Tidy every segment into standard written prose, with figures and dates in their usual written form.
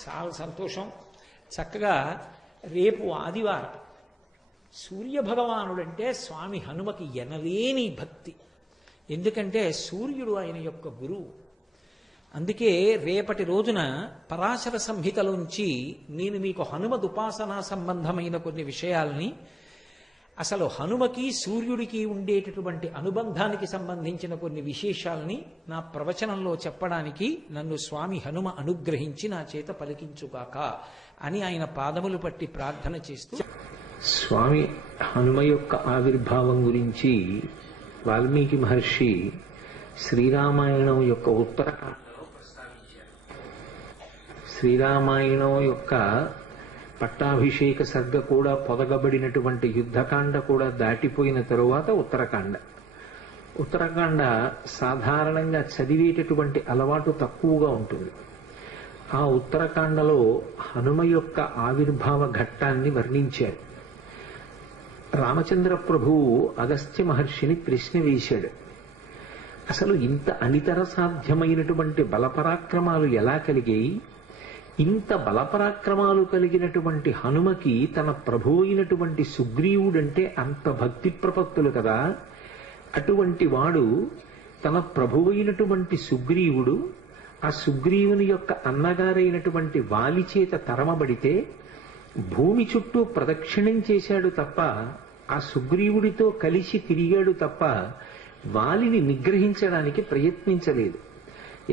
చాలా సంతోషం. చక్కగా రేపు ఆదివారం సూర్యభగవానుడంటే స్వామి హనుమకి ఎనలేని భక్తి. ఎందుకంటే సూర్యుడు ఆయన యొక్క గురువు. అందుకే రేపటి రోజున పరాశర సంహితలోంచి నేను మీకు హనుమదుపాసనా సంబంధమైన కొన్ని విషయాల్ని, అసలు హనుమకి సూర్యుడికి ఉండేటటువంటి అనుబంధానికి సంబంధించిన కొన్ని విశేషాలని నా ప్రవచనంలో చెప్పడానికి నన్ను స్వామి హనుమ అనుగ్రహించి నా చేత పలికించుగాక అని ఆయన పాదములు పట్టి ప్రార్థన చేస్తూ, స్వామి హనుమ యొక్క ఆవిర్భావం గురించి వాల్మీకి మహర్షి శ్రీరామాయణం యొక్క ఉత్తరకాండలో ప్రస్తావించారు. శ్రీరామాయణం యొక్క పట్టాభిషేక సర్గ కూడా పొదగబడినటువంటి యుద్ధకాండ కూడా దాటిపోయిన తరువాత ఉత్తరకాండ సాధారణంగా చదివేటటువంటి అలవాటు తక్కువగా ఉంటుంది. ఆ ఉత్తరకాండలో హనుమ యొక్క ఆవిర్భావ ఘట్టాన్ని వర్ణించారు. రామచంద్ర ప్రభువు అగస్త్య మహర్షిని ప్రశ్న వేశాడు. అసలు ఇంత అనితర సాధ్యమైనటువంటి బలపరాక్రమాలు ఎలా కలిగాయి? ఇంత బలపరాక్రమాలు కలిగినటువంటి హనుమకి తన ప్రభువు అయినటువంటి సుగ్రీవుడంటే అంత భక్తి ప్రపత్తులు కదా. అటువంటి వాడు తన ప్రభువైనటువంటి సుగ్రీవుడు ఆ సుగ్రీవుని యొక్క అన్నగారైనటువంటి వాలి చేత తరమబడితే భూమి చుట్టూ ప్రదక్షిణం చేశాడు తప్ప, ఆ సుగ్రీవుడితో కలిసి తిరిగాడు తప్ప వాలిని నిగ్రహించడానికి ప్రయత్నించలేదు.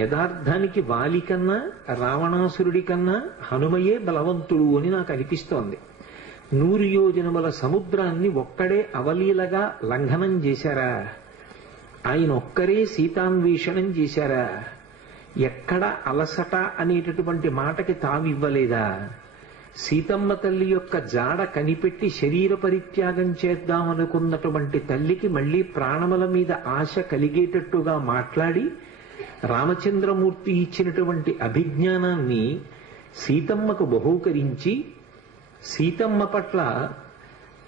యథార్థానికి వాలి కన్నా రావణాసురుడి కన్నా హనుమయే బలవంతుడు అని నాకు అనిపిస్తోంది. 100 యోజనముల సముద్రాన్ని ఒక్కడే అవలీలగా లంఘనం చేశారా? ఆయన ఒక్కరే సీతాన్వేషణం చేశారా? ఎక్కడ అలసట అనేటటువంటి మాటకి తావివ్వలేదా? సీతమ్మ తల్లి యొక్క జాడ కనిపెట్టి శరీర పరిత్యాగం చేద్దామనుకున్నటువంటి తల్లికి మళ్లీ ప్రాణముల మీద ఆశ కలిగేటట్టుగా మాట్లాడి రామచంద్రమూర్తి ఇచ్చినటువంటి అభిజ్ఞానాన్ని సీతమ్మకు బహూకరించి సీతమ్మ పట్ల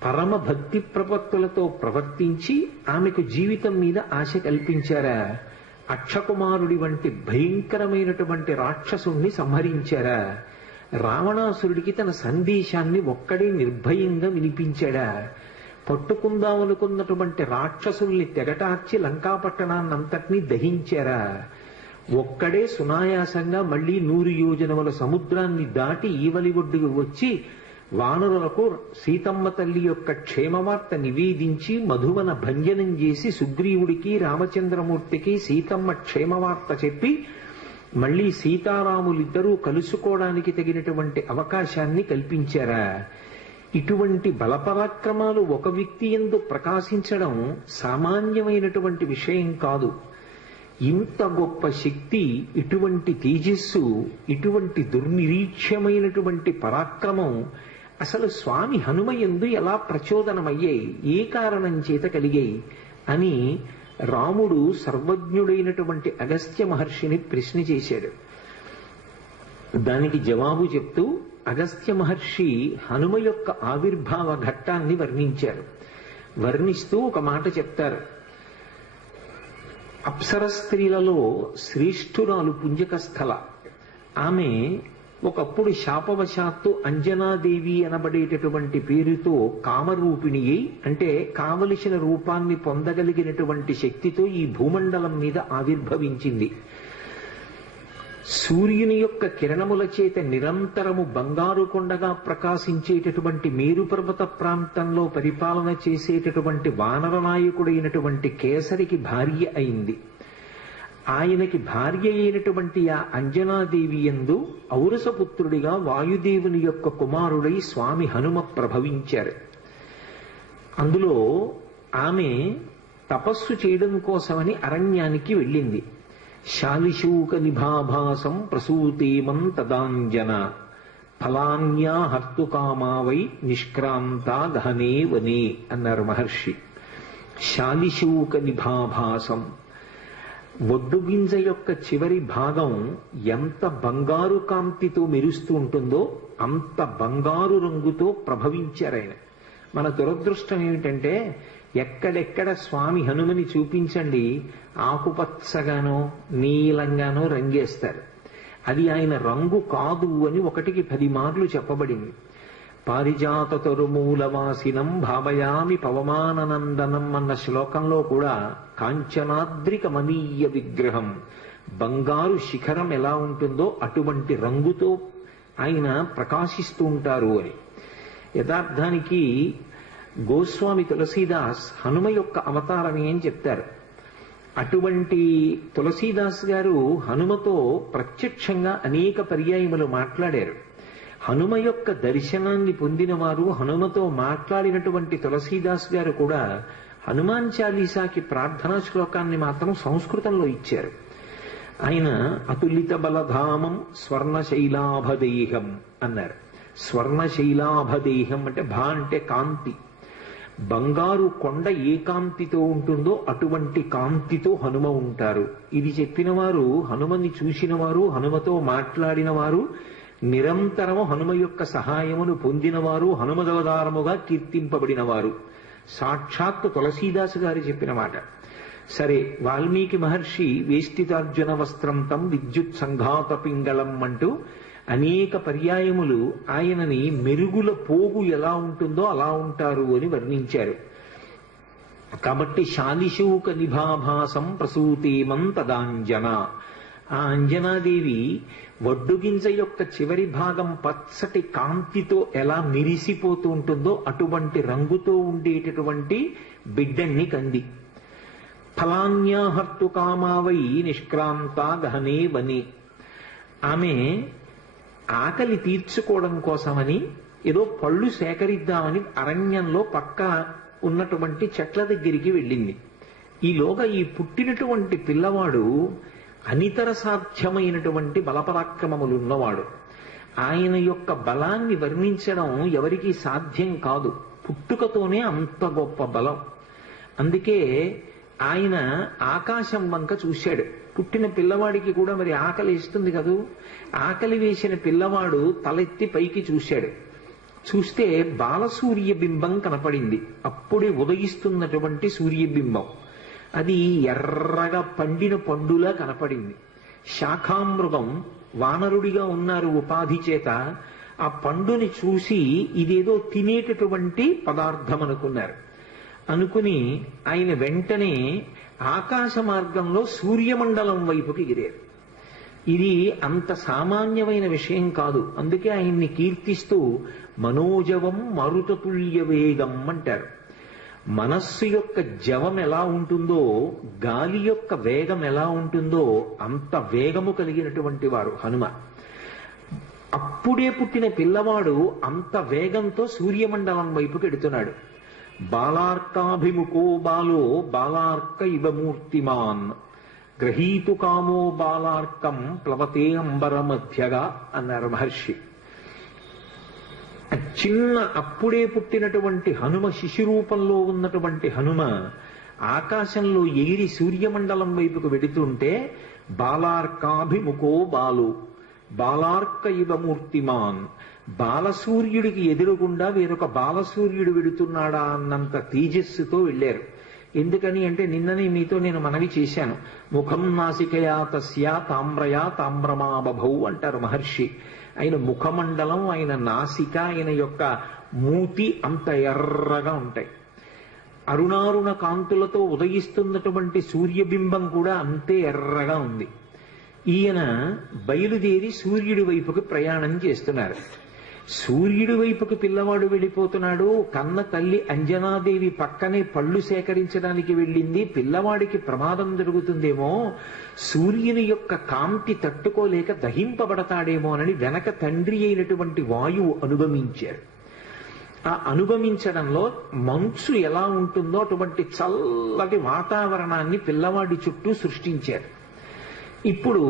పరమ భక్తి ప్రపత్తులతో ప్రవర్తించి ఆమెకు జీవితం మీద ఆశ కల్పించారా? అక్షకుమారుడి వంటి భయంకరమైనటువంటి రాక్షసుణ్ణి సంహరించారా? రావణాసురుడికి తన సందేశాన్ని ఒక్కడే నిర్భయంగా వినిపించాడా? పట్టుకుందామనుకున్నటువంటి రాక్షసుల్ని తెగటార్చి లంకాపట్టణాన్నంతటినీ దహించారా? ఒక్కడే సునాయాసంగా మళ్లీ 100 యోజనముల సముద్రాన్ని దాటి ఈవలి ఒడ్డుకు వచ్చి వానరులకు సీతమ్మ తల్లి యొక్క క్షేమవార్త నివేదించి మధువన భంజనం చేసి సుగ్రీవుడికి రామచంద్రమూర్తికి సీతమ్మ క్షేమవార్త చెప్పి మళ్లీ సీతారాములిద్దరూ కలుసుకోవడానికి తగినటువంటి అవకాశాన్ని కల్పించారా? ఇటువంటి బలపరాక్రమాలు ఒక వ్యక్తి యందు ప్రకాశించడం సామాన్యమైనటువంటి విషయం కాదు. ఇంత గొప్ప శక్తి, ఇటువంటి తేజస్సు, ఇటువంటి దుర్నిరీక్ష్యమైనటువంటి పరాక్రమం అసలు స్వామి హనుమ యందు ఎలా ప్రచోదనమయ్యాయి, ఏ కారణం చేత కలిగాయి అని రాముడు సర్వజ్ఞుడైనటువంటి అగస్త్య మహర్షిని ప్రశ్న చేశాడు. దానికి జవాబు చెప్తూ అగస్త్య మహర్షి హనుమ యొక్క ఆవిర్భావ ఘట్టాన్ని వర్ణించారు. వర్ణిస్తూ ఒక మాట చెప్తారు. అప్సర స్త్రీలలో శ్రేష్ఠురాలు పుంజకస్థల. ఆమె ఒకప్పుడు శాపవశాత్తు అంజనాదేవి అనబడేటటువంటి పేరుతో కామరూపిణి అయి, అంటే కావలసిన రూపాన్ని పొందగలిగినటువంటి శక్తితో ఈ భూమండలం మీద ఆవిర్భవించింది. సూర్యుని యొక్క కిరణముల చేత నిరంతరము బంగారు కొండగా ప్రకాశించేటటువంటి మేరు పర్వత ప్రాంతంలో పరిపాలన చేసేటటువంటి వానర నాయకుడైనటువంటి కేసరికి భార్య అయింది. ఆయనకి భార్య అయినటువంటి ఆ అంజనాదేవి యందు ఔరసపుత్రుడిగా వాయుదేవుని యొక్క కుమారుడై స్వామి హనుమ ప్రభవించారు. అందులో ఆమె తపస్సు చేయడం కోసమని అరణ్యానికి వెళ్ళింది. శాలిశూక నిభాభాసం ప్రసూతేమం తదాంజన ఫలాన్యా హర్తుకామావై నిష్క్రాంతా దహనే వనే అన్నారు మహర్షి. శాలిశూక నిభాభాసం, ఒడ్డుగింజ యొక్క చివరి భాగం ఎంత బంగారు కాంతితో మెరుస్తూ ఉంటుందో అంత బంగారు రంగుతో ప్రభవించారాయన. మన దురదృష్టం ఏమిటంటే ఎక్కడెక్కడ స్వామి హనుమని చూపించండి ఆకుపచ్చగానో నీలంగానో రంగేస్తారు. అది ఆయన రంగు కాదు అని 1కి 10 మార్లు చెప్పబడింది. పారిజాత తరుమూలవాసినం భావయామి పవమాననందనం అన్న శ్లోకంలో కూడా కాంచనాద్రికమనీయ విగ్రహం, బంగారు శిఖరం ఎలా ఉంటుందో అటువంటి రంగుతో ఆయన ప్రకాశిస్తూ ఉంటారు అని. యథార్థానికి గోస్వామి తులసీదాస్ హనుమ యొక్క అవతారమే అని చెప్తారు. అటువంటి తులసీదాస్ గారు హనుమతో ప్రత్యక్షంగా అనేక పర్యాయములు మాట్లాడారు. హనుమ యొక్క దర్శనాన్ని పొందినవారు, హనుమతో మాట్లాడినటువంటి తులసీదాస్ గారు కూడా హనుమాన్ చాలీసాకి ప్రార్థనా శ్లోకాన్ని మాత్రం సంస్కృతంలో ఇచ్చారు. ఆయన అతులిత బలధామం స్వర్ణశైలాభదేహం అన్నారు. స్వర్ణశైలాభదేహం అంటే భా అంటే కాంతి. బంగారు కొండ ఏ కాంతితో ఉంటుందో అటువంటి కాంతితో హనుమ ఉంటారు. ఇది చెప్పిన వారు, హనుమని చూసిన వారు, హనుమతో మాట్లాడిన వారు, నిరంతరము హనుమ యొక్క సహాయమును పొందినవారు, హనుమదవతారముగా కీర్తింపబడిన వారు. సాక్షాత్తు తులసీదాసు గారు చెప్పిన మాట. సరే, వాల్మీకి మహర్షి వేష్టితార్జున వస్త్రం తం విద్యుత్ సంఘాత పింగళం అంటూ అనేక పర్యాయములు ఆయనని మెరుగుల పోగు ఎలా ఉంటుందో అలా ఉంటారు అని వర్ణించారు. కాబట్టి శాలిశూక నిభాభాసం ప్రసూతేమం తదాంజన, ఆ అంజనాదేవి వడ్డుగింజ యొక్క చివరి భాగం పచ్చటి కాంతితో ఎలా మిరిసిపోతూ ఉంటుందో అటువంటి రంగుతో ఉండేటటువంటి బిడ్డన్ని కంది. ఫలాన్యాహర్తు కామావై నిష్క్రాంత గహనే వని, ఆమె ఆకలి తీర్చుకోవడం కోసమని ఏదో పళ్ళు సేకరిద్దామని అరణ్యంలో పక్క ఉన్నటువంటి చెట్ల దగ్గరికి వెళ్ళింది. ఈలోగా ఈ పుట్టినటువంటి పిల్లవాడు అనితర సాధ్యమైనటువంటి బలపరాక్రమములున్నవాడు. ఆయన యొక్క బలాన్ని వర్ణించడం ఎవరికీ సాధ్యం కాదు. పుట్టుకతోనే అంత గొప్ప బలం. అందుకే ఆయన ఆకాశం వంక చూశాడు. పుట్టిన పిల్లవాడికి కూడా మరి ఆకలి ఇస్తుంది కదూ. ఆకలి వేసిన పిల్లవాడు తలెత్తి పైకి చూశాడు. చూస్తే బాలసూర్య బింబం కనపడింది. అప్పుడే ఉదయిస్తున్నటువంటి సూర్యబింబం. అది ఎర్రగా పండిన పండులా కనపడింది. శాఖామృగం వానరుడిగా ఉన్నారు ఉపాధి చేత. ఆ పండుని చూసి ఇదేదో తినేటటువంటి పదార్థం అనుకున్నారు. అనుకుని ఆయన వెంటనే ఆకాశ మార్గంలో సూర్యమండలం వైపుకి ఎగిరారు. ఇది అంత సామాన్యమైన విషయం కాదు. అందుకే ఆయన్ని కీర్తిస్తూ మనోజవం మరుతతుల్య వేగం అంటారు. మనస్సు యొక్క జవం ఎలా ఉంటుందో, గాలి యొక్క వేగం ఎలా ఉంటుందో అంత వేగము కలిగినటువంటి వారు హనుమ. అప్పుడే పుట్టిన పిల్లవాడు అంత వేగంతో సూర్యమండలం వైపుకి ఎడుతున్నాడు. బాలార్కాభిముఖో బాలో బాలార్క ఇవ మూర్తిమాన్ గ్రహీతు కామో బాలార్కం ప్లవతే అంబర మధ్యగా అన్నారు మహర్షి. చిన్న అప్పుడే పుట్టినటువంటి హనుమ, శిశురూపంలో ఉన్నటువంటి హనుమ ఆకాశంలో ఎగిరి సూర్యమండలం వైపుకు వెడుతుంటే బాలార్కాభిముఖో బాలు బాలార్క ఇవ మూర్తిమాన్, బాలసూర్యుడికి ఎదురుగుండా వేరొక బాలసూర్యుడు వెడుతున్నాడా అన్నంత తేజస్సుతో వెళ్ళారు. ఎందుకని అంటే నిన్ననే మీతో నేను మనవి చేశాను. ముఖం నాసికయా తస్యా తామ్రయా తామ్రమాబభౌ అంటారు మహర్షి. ఆయన ముఖమండలం, ఆయన నాసిక, ఆయన యొక్క మూతి అంత ఎర్రగా ఉంటాయి. అరుణారుణ కాంతులతో ఉదయిస్తున్నటువంటి సూర్యబింబం కూడా అంతే ఎర్రగా ఉంది. ఈయన బయలుదేరి సూర్యుడి వైపుకి ప్రయాణం చేస్తున్నారు. సూర్యుడి వైపుకి పిల్లవాడు వెళ్ళిపోతున్నాడు. కన్న తల్లి అంజనాదేవి పక్కనే పళ్ళు సేకరించడానికి వెళ్ళింది. పిల్లవాడికి ప్రమాదం జరుగుతుందేమో, సూర్యుని యొక్క కాంతి తట్టుకోలేక దహింపబడతాడేమోనని వెనక తండ్రి అయినటువంటి వాయువు అనుగమించారు. ఆ అనుగమించడంలో మంచు ఎలా ఉంటుందో అటువంటి చల్లటి వాతావరణాన్ని పిల్లవాడి చుట్టూ సృష్టించారు. ఇప్పుడు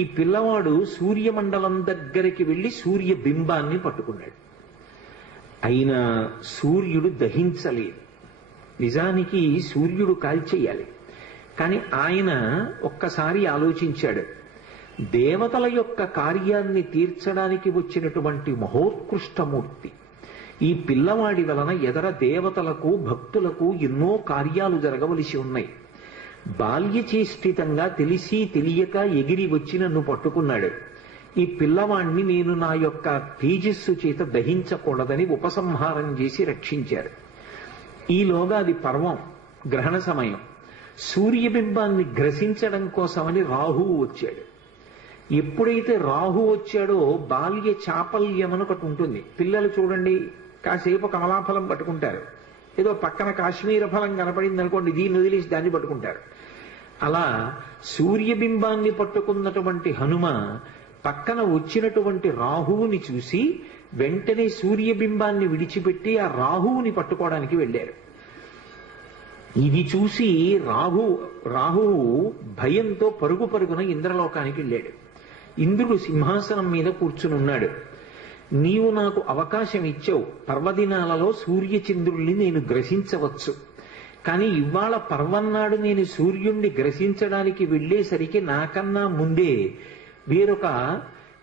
ఈ పిల్లవాడు సూర్యమండలం దగ్గరికి వెళ్లి సూర్య బింబాన్ని పట్టుకున్నాడు. అయినా సూర్యుడు దహించలేదు. నిజానికి సూర్యుడు కాల్చేయాలి. కానీ ఆయన ఒక్కసారి ఆలోచించాడు. దేవతల యొక్క కార్యాన్ని తీర్చడానికి వచ్చినటువంటి మహోత్కృష్టమూర్తి ఈ పిల్లవాడి వలన ఎదర దేవతలకు, భక్తులకు ఎన్నో కార్యాలు జరగవలసి ఉన్నాయి. బాల్యచేష్టితంగా తెలిసి తెలియక ఎగిరి వచ్చి నన్ను పట్టుకున్నాడు. ఈ పిల్లవాణ్ణి నేను నా యొక్క తేజస్సు చేత దహించకూడదని ఉపసంహారం చేసి రక్షించారు. ఈలోగా అది పర్వం, గ్రహణ సమయం. సూర్యబింబాన్ని గ్రసించడం కోసమని రాహువు వచ్చాడు. ఎప్పుడైతే రాహు వచ్చాడో బాల్య చాపల్యం అని ఒకటి ఉంటుంది. పిల్లలు చూడండి, కాసేపు కమలాఫలం పట్టుకుంటారు, ఏదో పక్కన కాశ్మీర ఫలం కనపడింది అనుకోండి, దీన్ని వదిలేసి దాన్ని పట్టుకుంటారు. అలా సూర్యబింబాన్ని పట్టుకున్నటువంటి హనుమ పక్కన వచ్చినటువంటి రాహువుని చూసి వెంటనే సూర్యబింబాన్ని విడిచిపెట్టి ఆ రాహువుని పట్టుకోవడానికి వెళ్ళారు. ఇది చూసి రాహువు భయంతో పరుగు పరుగున ఇంద్రలోకానికి వెళ్ళాడు. ఇంద్రుడు సింహాసనం మీద కూర్చుని ఉన్నాడు. నీవు నాకు అవకాశం ఇచ్చావు, పర్వదినాలలో సూర్యచంద్రుల్ని నేను గ్రసించవచ్చు, కానీ ఇవాళ పర్వన్నాడు నేను సూర్యుణ్ణి గ్రసించడానికి వెళ్ళేసరికి నాకన్నా ముందే వేరొక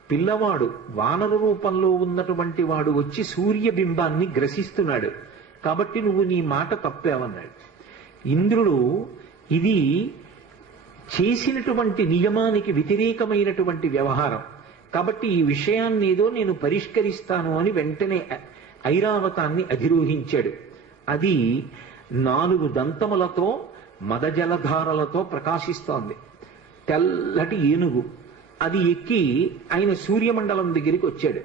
పిల్లవాడు వానర రూపంలో ఉన్నటువంటి వాడు వచ్చి సూర్యబింబాన్ని గ్రసిస్తున్నాడు, కాబట్టి నువ్వు నీ మాట తప్పావన్నాడు. ఇంద్రుడు ఇది చేసినటువంటి నియమానికి వ్యతిరేకమైనటువంటి వ్యవహారం, కాబట్టి ఈ విషయాన్ని ఏదో నేను పరిష్కరిస్తాను అని వెంటనే ఐరావతాన్ని అధిరోహించాడు. అది 4 దంతములతో మదజలధారలతో ప్రకాశిస్తోంది. తెల్లటి ఏనుగు. అది ఎక్కి ఆయన సూర్యమండలం దగ్గరికి వచ్చాడు.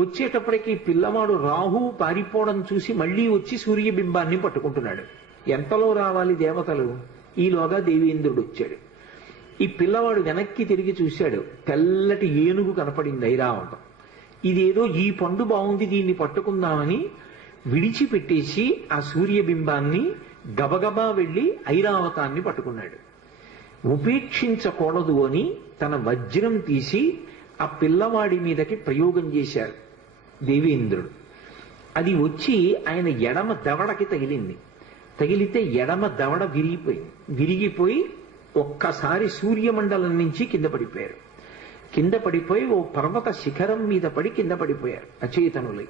వచ్చేటప్పటికి పిల్లవాడు రాహువు పారిపోవడం చూసి మళ్లీ వచ్చి సూర్యబింబాన్ని పట్టుకుంటున్నాడు. ఎంతలో రావాలి దేవతలు? ఈలోగా దేవేంద్రుడు వచ్చాడు. ఈ పిల్లవాడు వెనక్కి తిరిగి చూశాడు. తెల్లటి ఏనుగు కనపడింది ఐరావతం. ఇదేదో ఈ పండు బాగుంది, దీన్ని పట్టుకుందామని విడిచిపెట్టేసి ఆ సూర్యబింబాన్ని గబగబా వెళ్లి ఐరావతాన్ని పట్టుకున్నాడు. ఉపేక్షించకూడదు అని తన వజ్రం తీసి ఆ పిల్లవాడి మీదకి ప్రయోగం చేశారు దేవేంద్రుడు. అది వచ్చి ఆయన ఎడమ దవడకి తగిలింది. తగిలితే ఎడమ దవడ విరిగిపోయి ఒక్కసారి సూర్యమండలం నుంచి కింద పడిపోయారు. కింద పడిపోయి ఓ పర్వత శిఖరం మీద పడి కింద పడిపోయారు అచేతనులై.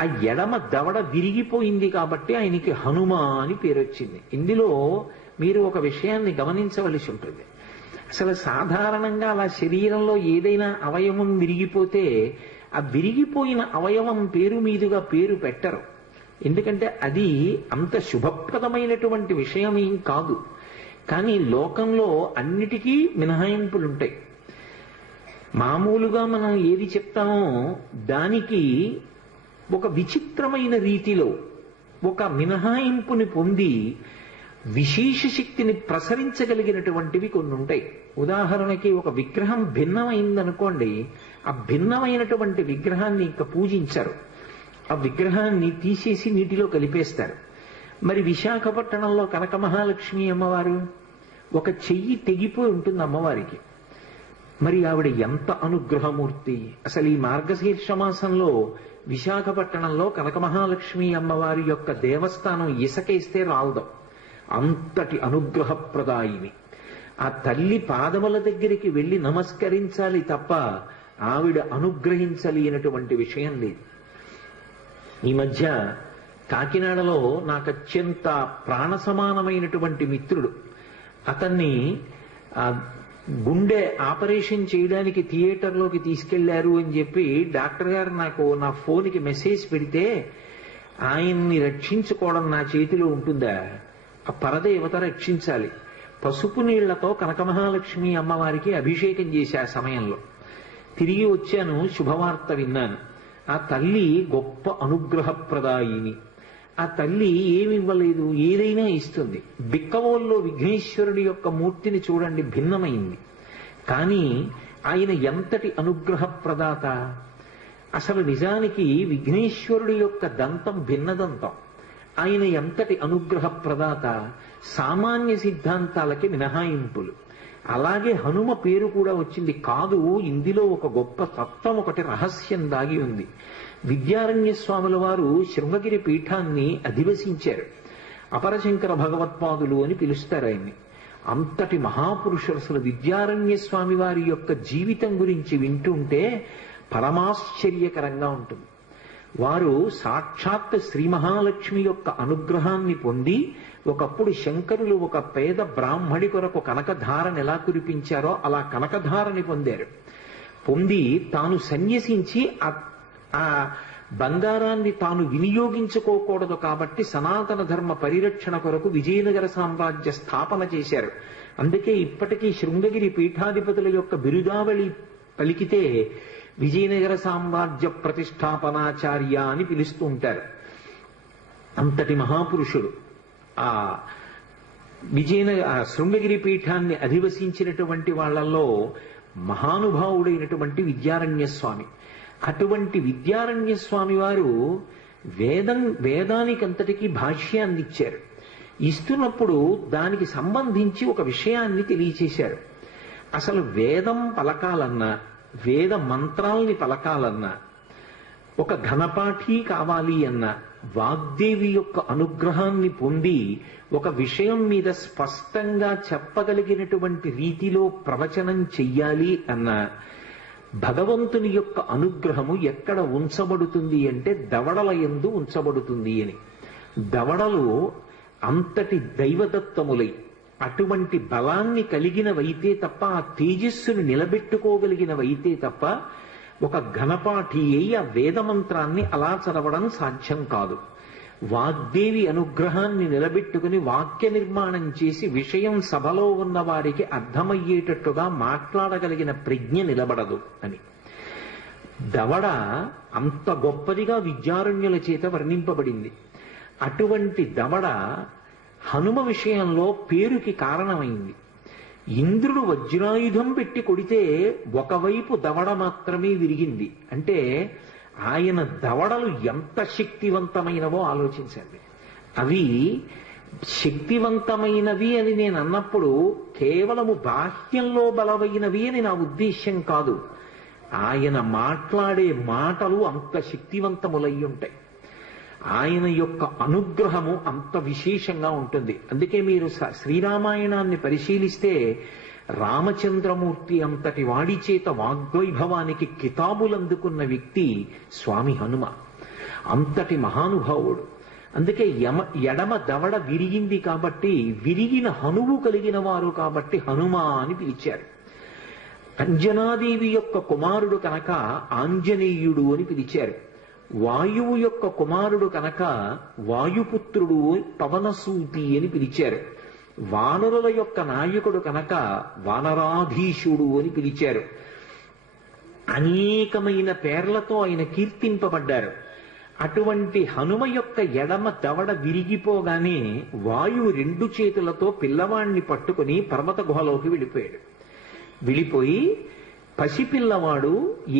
ఆ ఎడమ దవడ విరిగిపోయింది కాబట్టి ఆయనకి హనుమ అని పేరు వచ్చింది. ఇందులో మీరు ఒక విషయాన్ని గమనించవలసి ఉంటుంది. అసలు సాధారణంగా అలా శరీరంలో ఏదైనా అవయవం విరిగిపోతే ఆ విరిగిపోయిన అవయవం పేరు మీదుగా పేరు పెట్టరు. ఎందుకంటే అది అంత శుభప్రదమైనటువంటి విషయమేం కాదు. కానీ లోకంలో అన్నిటికీ మినహాయింపులుంటాయి. మామూలుగా మనం ఏది చెప్తామో దానికి ఒక విచిత్రమైన రీతిలో ఒక మినహాయింపుని పొంది విశేష శక్తిని ప్రసరించగలిగినటువంటివి కొన్ని ఉంటాయి. ఉదాహరణకి ఒక విగ్రహం భిన్నమైందనుకోండి, ఆ భిన్నమైనటువంటి విగ్రహాన్ని ఇంకా పూజించరు. ఆ విగ్రహాన్ని తీసేసి నీటిలో కలిపేస్తారు. మరి విశాఖపట్నంలో కనక మహాలక్ష్మి అమ్మవారు ఒక చెయ్యి తెగిపోయి ఉంటుంది అమ్మవారికి. మరి ఆవిడ ఎంత అనుగ్రహమూర్తి! అసలు ఈ మార్గశీర్ష మాసంలో విశాఖపట్నంలో కనక మహాలక్ష్మి అమ్మవారి యొక్క దేవస్థానం ఇసకేస్తే రావుదాం, అంతటి అనుగ్రహప్రదాయిని. ఆ తల్లి పాదముల దగ్గరికి వెళ్ళి నమస్కరించాలి తప్ప ఆవిడ అనుగ్రహించలేనటువంటి విషయం లేదు. ఈ మధ్య కాకినాడలో నాకు అత్యంత ప్రాణ సమానమైనటువంటి మిత్రుడు, అతన్ని గుండె ఆపరేషన్ చేయడానికి థియేటర్లోకి తీసుకెళ్లారు అని చెప్పి డాక్టర్ గారు నాకు నా ఫోన్కి మెసేజ్ పెడితే, ఆయన్ని రక్షించుకోవడం నా చేతిలో ఉంటుందా? ఆ పరదేవత రక్షించాలి. పసుపు నీళ్లతో కనకమహాలక్ష్మి అమ్మవారికి అభిషేకం చేశా ఆ సమయంలో. తిరిగి వచ్చాను, శుభవార్త విన్నాను. ఆ తల్లి గొప్ప అనుగ్రహప్రదాయిని. ఆ తల్లి ఏమి ఇవ్వలేదు, ఏదైనా ఇస్తుంది. బిక్కవోల్లో విఘ్నేశ్వరుడి యొక్క మూర్తిని చూడండి, భిన్నమైంది. కానీ ఆయన ఎంతటి అనుగ్రహప్రదాత! అసలు నిజానికి విఘ్నేశ్వరుడి యొక్క దంతం భిన్నదంతం. ఆయన ఎంతటి అనుగ్రహప్రదాత! సామాన్య సిద్ధాంతాలకి మినహాయింపులు. అలాగే హనుమ పేరు కూడా వచ్చింది. కాదు, ఇందులో ఒక గొప్ప తత్వం, ఒకటి రహస్యం దాగి ఉంది. విద్యారణ్య స్వాముల వారు శృంగగిరి పీఠాన్ని అధివసించారు. అపరశంకర భగవత్పాదులు అని పిలుస్తారు ఆయన్ని. అంతటి మహాపురుషులు. అసలు విద్యారణ్య స్వామి వారి యొక్క జీవితం గురించి వింటుంటే పరమాశ్చర్యకరంగా ఉంటుంది. వారు సాక్షాత్ శ్రీ మహాలక్ష్మి యొక్క అనుగ్రహాన్ని పొంది, ఒకప్పుడు శంకరులు ఒక పేద బ్రాహ్మడి కొరకు కనకధారని ఎలా కురిపించారో అలా కనకధారని పొందారు. పొంది తాను సన్యసించి ఆ బంగారాన్ని తాను వినియోగించుకోకూడదు కాబట్టి సనాతన ధర్మ పరిరక్షణ కొరకు విజయనగర సామ్రాజ్య స్థాపన చేశారు. అందుకే ఇప్పటికీ శృంగగిరి పీఠాధిపతుల యొక్క బిరుదావళి పలికితే విజయనగర సామ్రాజ్య ప్రతిష్టాపనాచార్య అని పిలుస్తూ ఉంటారు. అంతటి మహాపురుషుడు ఆ శృంగగిరి పీఠాన్ని అధివసించినటువంటి వాళ్ళల్లో మహానుభావుడైనటువంటి విద్యారణ్య స్వామి. అటువంటి విద్యారణ్య స్వామి వారు వేదానికంతటికీ భాష్యాన్ని ఇచ్చారు. ఇస్తున్నప్పుడు దానికి సంబంధించి ఒక విషయాన్ని తెలియచేశారు. అసలు వేదం పలకాలన్నా, వేద మంత్రాల్ని పలకాలన్నా, ఒక ఘనపాఠి కావాలి అన్నా, వాగ్దేవి యొక్క అనుగ్రహాన్ని పొంది ఒక విషయం మీద స్పష్టంగా చెప్పగలిగినటువంటి రీతిలో ప్రవచనం చెయ్యాలి అన్నా, భగవంతుని యొక్క అనుగ్రహము ఎక్కడ ఉంచబడుతుంది అంటే దవడల యందు ఉంచబడుతుంది అని. దవడలు అంతటి దైవదత్తములై అటువంటి బలాన్ని కలిగినవైతే తప్ప, ఆ తేజస్సును నిలబెట్టుకోగలిగినవైతే తప్ప ఒక ఘనపాఠి అయి ఆ వేదమంత్రాన్ని అలా చదవడం సాధ్యం కాదు. వాగ్దేవి అనుగ్రహాన్ని నిలబెట్టుకుని వాక్య నిర్మాణం చేసి విషయం సభలో ఉన్న వారికి అర్థమయ్యేటట్టుగా మాట్లాడగలిగిన ప్రజ్ఞ నిలబడదు అని. దవడ అంత గొప్పదిగా విద్యారణ్యుల చేత వర్ణింపబడింది. అటువంటి దవడ హనుమ విషయంలో పేరుకి కారణమైంది. ఇంద్రుడు వజ్రాయుధం పెట్టి కొడితే ఒకవైపు దవడ మాత్రమే విరిగింది. అంటే ఆయన దవడలు ఎంత శక్తివంతమైనవో ఆలోచించండి. అవి శక్తివంతమైనవి అని నేను అన్నప్పుడు కేవలము బాహ్యంలో బలమైనవి అని నా ఉద్దేశ్యం కాదు. ఆయన మాట్లాడే మాటలు అంత శక్తివంతములై ఉంటాయి. ఆయన యొక్క అనుగ్రహము అంత విశేషంగా ఉంటుంది. అందుకే మీరు శ్రీరామాయణాన్ని పరిశీలిస్తే రామచంద్రమూర్తి అంతటి వాడి చేత వాగ్వైభవానికి కితాబులందుకున్న వ్యక్తి స్వామి హనుమ. అంతటి మహానుభావుడు. అందుకే ఎడమ దవడ విరిగింది కాబట్టి, విరిగిన హనువు కలిగిన వారు కాబట్టి హనుమ అని పిలిచారు. అంజనాదేవి యొక్క కుమారుడు కనుక ఆంజనేయుడు అని పిలిచారు. వాయువు యొక్క కుమారుడు కనుక వాయుపుత్రుడు పవనసూతి అని పిలిచారు. వానరుల యొక్క నాయకుడు కనుక వానరాధీశుడు అని పిలిచారు. అనేకమైన పేర్లతో ఆయన కీర్తింపబడ్డారు. అటువంటి హనుమ యొక్క ఎడమ దవడ విరిగిపోగానే వాయువు 2 చేతులతో పిల్లవాణ్ణి పట్టుకుని పర్వత గుహలోకి వెళ్ళిపోయి పసిపిల్లవాడు,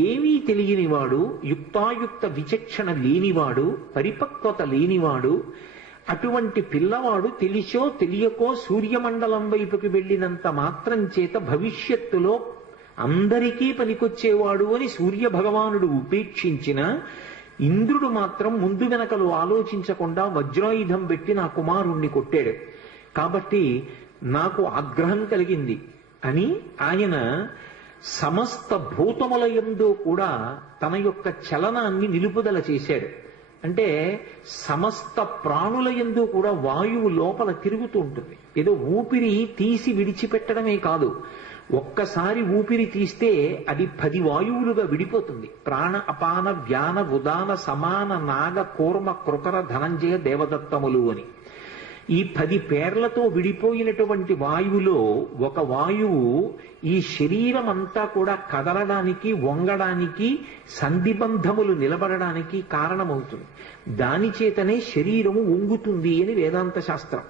ఏమీ తెలియనివాడు, యుక్తాయుక్త విచక్షణ లేనివాడు, పరిపక్వత లేనివాడు, అటువంటి పిల్లవాడు తెలిసో తెలియకో సూర్యమండలం వైపుకి వెళ్ళినంత మాత్రం చేత భవిష్యత్తులో అందరికీ పనికొచ్చేవాడు అని సూర్య భగవానుడు ఉపేక్షించిన ఇంద్రుడు మాత్రం ముందు వెనకలు ఆలోచించకుండా వజ్రాయుధం పెట్టి నా కుమారుణ్ణి కొట్టాడు. కాబట్టి నాకు ఆగ్రహం కలిగింది అని ఆయన సమస్త భూతముల యందు కూడా తన యొక్క చలనాన్ని నిలుపుదల చేశాడు. అంటే సమస్త ప్రాణుల యందు కూడా వాయువు లోపల తిరుగుతూ ఉంటుంది. ఏదో ఊపిరి తీసి విడిచిపెట్టడమే కాదు, ఒక్కసారి ఊపిరి తీస్తే అది 10 వాయువులుగా విడిపోతుంది. ప్రాణ అపాన వ్యాన ఉదాన సమాన నాగ కూర్మ కృకర ధనంజయ దేవదత్తములు అని ఈ 10 పేర్లతో విడిపోయినటువంటి వాయువులో ఒక వాయువు ఈ శరీరం అంతా కూడా కదలడానికి, వంగడానికి, సంధిబంధములు నిలబడడానికి కారణమవుతుంది. దాని చేతనే శరీరము వంగుతుంది అని వేదాంత శాస్త్రం.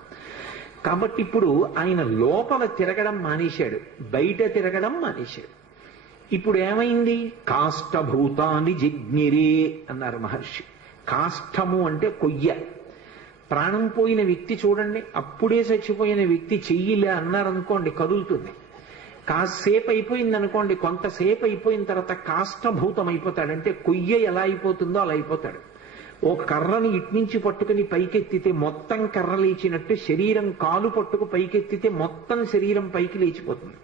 కాబట్టి ఇప్పుడు ఆయన లోపల తిరగడం మానేశాడు, బయట తిరగడం మానేశాడు. ఇప్పుడు ఏమైంది? కాష్టభూతాని జిజ్ఞిరే అన్నారు మహర్షి. కాష్టము అంటే కొయ్య. ప్రాణం పోయిన వ్యక్తి చూడండి, అప్పుడే చచ్చిపోయిన వ్యక్తి చెయ్యిలే అన్నారనుకోండి కదులుతుంది. కాసేపు అయిపోయింది అనుకోండి, కొంతసేపు అయిపోయిన తర్వాత కాష్టభూతం అయిపోతాడు. అంటే కొయ్య ఎలా అయిపోతుందో అలా అయిపోతాడు. ఓ కర్రని ఇట్నుంచి పట్టుకుని పైకెత్తితే మొత్తం కర్ర లేచినట్టు, శరీరం కాలు పట్టుకు పైకెత్తితే మొత్తం శరీరం పైకి లేచిపోతుంది.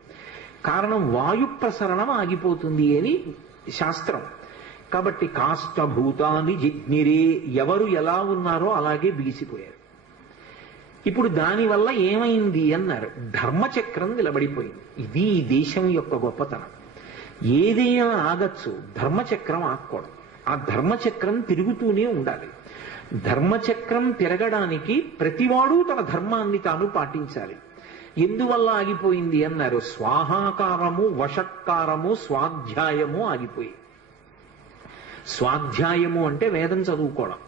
కారణం వాయు ప్రసరణం ఆగిపోతుంది అని శాస్త్రం. కాబట్టి కాష్టభూతాన్ని జిజ్ఞిరే, ఎవరు ఎలా ఉన్నారో అలాగే బిగిసిపోయారు. ఇప్పుడు దానివల్ల ఏమైంది అన్నారు, ధర్మచక్రం నిలబడిపోయింది. ఇది ఈ దేశం యొక్క గొప్పతనం. ఏదైనా ఆగచ్చు, ధర్మచక్రం ఆగకూడదు. ఆ ధర్మచక్రం తిరుగుతూనే ఉండాలి. ధర్మచక్రం తిరగడానికి ప్రతివాడు తన ధర్మాన్ని తాను పాటించాలి. ఎందువల్ల ఆగిపోయింది అన్నారు? స్వాహాకారము, వషట్కారము, స్వాధ్యాయము ఆగిపోయి. స్వాధ్యాయము అంటే వేదం చదువుకోవడం.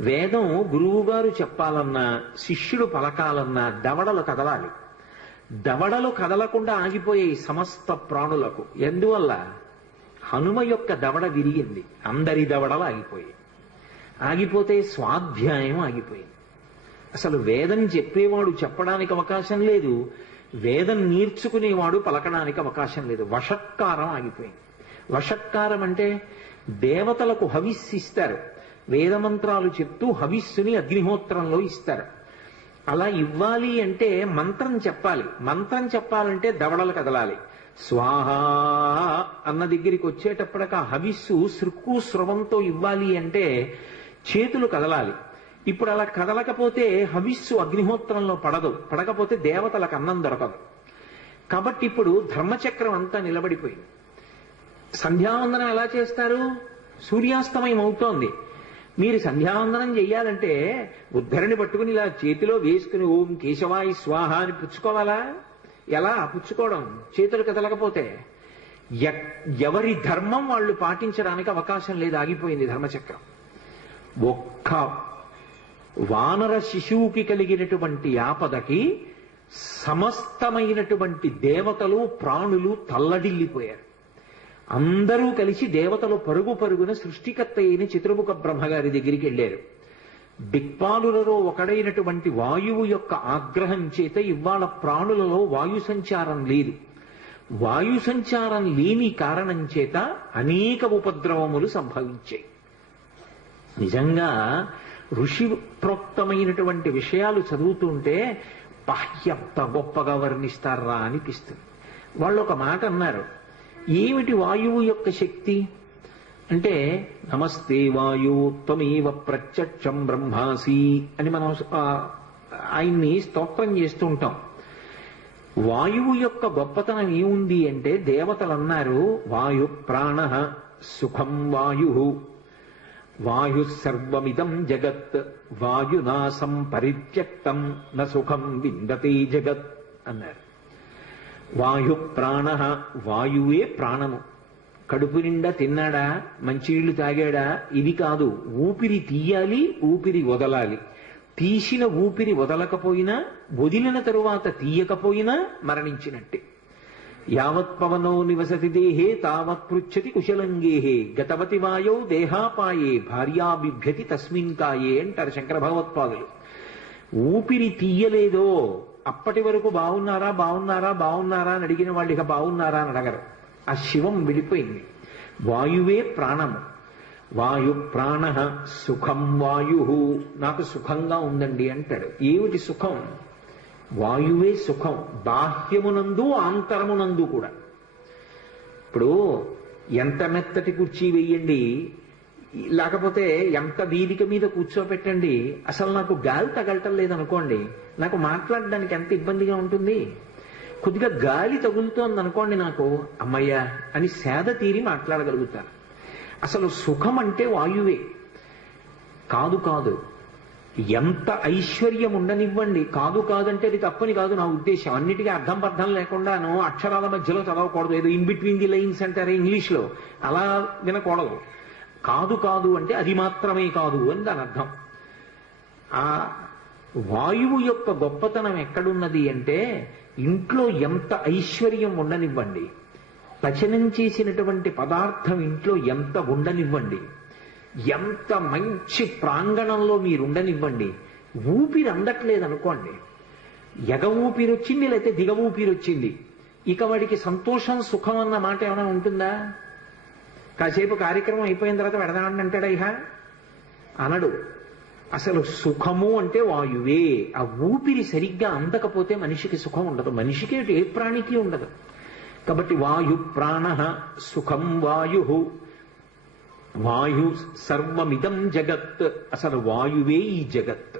వేదం గురువు గారు చెప్పాలన్నా, శిష్యుడు పలకాలన్నా దవడలు కదలాలి. దవడలు కదలకుండా ఆగిపోయాయి సమస్త ప్రాణులకు. ఎందువల్ల? హనుమ యొక్క దవడ విరిగింది, అందరి దవడలు ఆగిపోయాయి. ఆగిపోతే స్వాధ్యాయం ఆగిపోయింది. అసలు వేదం చెప్పేవాడు చెప్పడానికి అవకాశం లేదు, వేదం నేర్చుకునేవాడు పలకడానికి అవకాశం లేదు. వషట్కారం ఆగిపోయింది. వషట్కారం అంటే దేవతలకు హవిస్సు ఇస్తారు, వేదమంత్రాలు చెప్తూ హవిస్సుని అగ్నిహోత్రంలో ఇస్తారు. అలా ఇవ్వాలి అంటే మంత్రం చెప్పాలి. మంత్రం చెప్పాలంటే దవడలు కదలాలి. స్వాహ అన్న దగ్గరికి వచ్చేటప్పటికి ఆ హవిస్సు సృక్కు స్రవంతో ఇవ్వాలి అంటే చేతులు కదలాలి. ఇప్పుడు అలా కదలకపోతే హవిస్సు అగ్నిహోత్రంలో పడదు, పడకపోతే దేవతలకు అన్నం దొరకదు. కాబట్టి ఇప్పుడు ధర్మచక్రం అంతా నిలబడిపోయింది. సంధ్యావందనం ఎలా చేస్తారు? సూర్యాస్తమయం అవుతోంది. మీరు సంధ్యావందనం చెయ్యాలంటే ఉద్ధరణి పట్టుకుని ఇలా చేతిలో వేసుకుని ఓం కేశవాయ స్వాహ అని పుచ్చుకోవాలా? ఎలా పుచ్చుకోవడం? చేతులు కదలకపోతే. ఎవరి ధర్మం వాళ్ళు పాటించడానికి అవకాశం లేదు, ఆగిపోయింది ధర్మచక్రం. ఒక్క వానర శిశువుకి కలిగినటువంటి ఆపదకి సమస్తమైనటువంటి దేవతలు ప్రాణులు తల్లడిల్లిపోయారు. అందరూ కలిసి దేవతలు పరుగు పరుగున సృష్టికర్త అయిన చతుర్ముఖ బ్రహ్మగారి దగ్గరికి వెళ్ళారు. దిక్పాలులలో ఒకడైనటువంటి వాయువు యొక్క ఆగ్రహం చేత ఇవాళ ప్రాణులలో వాయు సంచారం లేదు. వాయు సంచారం లేని కారణం చేత అనేక ఉపద్రవములు సంభవించాయి. నిజంగా ఋషి ప్రోక్తమైనటువంటి విషయాలు చదువుతుంటే ఎంత గొప్పగా వర్ణిస్తారా అనిపిస్తుంది. వాళ్ళు ఒక మాట అన్నారు, ఏమిటి వాయువు యొక్క శక్తి అంటే, నమస్తే వాయు త్వమేవ ప్రత్యక్షం బ్రహ్మాసి అని మనం ఆయన్ని స్తోత్రం చేస్తూ ఉంటాం. వాయువు యొక్క గొప్పతనం ఏముంది అంటే, దేవతలు అన్నారు వాయు ప్రాణ సుఖం వాయు, వాయు సర్వమిదం జగత్, వాయునాసం పరిత్యక్తం న సుఖం విందతే జగత్ అన్నారు. వాయు ప్రాణ, వాయువే ప్రాణము. కడుపు నిండా తిన్నాడా, మంచినీళ్లు తాగాడా, ఇది కాదు. ఊపిరి తీయాలి, ఊపిరి వదలాలి. తీసిన ఊపిరి వదలకపోయినా, వదిలిన తరువాత తీయకపోయినా మరణించినట్టే. యావత్ పవనో నివసతి దేహే తావత్ పృచ్చతి కుశలంగేహే, గతవతి వాయో దేహాపాయే భార్యా బిభ్యతి తస్మిన్ కాయే అంటారు శంకర భగవత్పాదులు. ఊపిరి తీయలేదో అప్పటి వరకు బాగున్నారా బాగున్నారా బాగున్నారా అని అడిగిన వాళ్ళు ఇక బాగున్నారా అని అడగరు. ఆ శివం విడిపోయింది. వాయువే ప్రాణము. వాయు ప్రాణ సుఖం వాయు, నాకు సుఖంగా ఉందండి అంటాడు. ఏమిటి సుఖం? వాయువే సుఖం, బాహ్యమునందు ఆంతరమునందు కూడా. ఇప్పుడు ఎంత మెత్తటి కుర్చీ వెయ్యండి, లేకపోతే ఎంత వేదిక మీద కూర్చోపెట్టండి, అసలు నాకు గాలి తగలటం లేదనుకోండి, నాకు మాట్లాడడానికి ఎంత ఇబ్బందిగా ఉంటుంది. కొద్దిగా గాలి తగులుతోంది అనుకోండి, నాకు అమ్మయ్యా అని సేద తీరి మాట్లాడగలుగుతాను. అసలు సుఖం అంటే వాయువే. కాదు కాదు, ఎంత ఐశ్వర్యం ఉండనివ్వండి, కాదు కాదంటే అది తప్పని కాదు నా ఉద్దేశం. అన్నిటికీ అర్థం పర్థం లేకుండాను అక్షరాల మధ్యలో చదవకూడదు. ఏదో ఇన్ బిట్వీన్ ది లైన్స్ అంటారే ఇంగ్లీష్లో, అలా వినకూడదు. కాదు కాదు అంటే అది మాత్రమే కాదు అని దాని అర్థం. ఆ వాయువు యొక్క గొప్పతనం ఎక్కడున్నది అంటే, ఇంట్లో ఎంత ఐశ్వర్యం ఉండనివ్వండి, పచనం చేసినటువంటి పదార్థం ఇంట్లో ఎంత ఉండనివ్వండి, ఎంత మంచి ప్రాంగణంలో మీరుండనివ్వండి, ఊపిరి అందట్లేదు అనుకోండి, ఎగ ఊపిరి వచ్చింది లేకపోతే దిగ ఊపిరి వచ్చింది, ఇక వాడికి సంతోషం సుఖం అన్న మాట ఏమైనా ఉంటుందా? కాసేపు కార్యక్రమం అయిపోయిన తర్వాత వెడదామని అంటాడా? ఇహ అనడు. అసలు సుఖము అంటే వాయువే. ఆ ఊపిరి సరిగ్గా అందకపోతే మనిషికి సుఖం ఉండదు, మనిషికి ఏ ప్రాణికి ఉండదు. కాబట్టి వాయు ప్రాణ సుఖం వాయు, వాయు సర్వమిదం జగత్. అసలు వాయువే ఈ జగత్.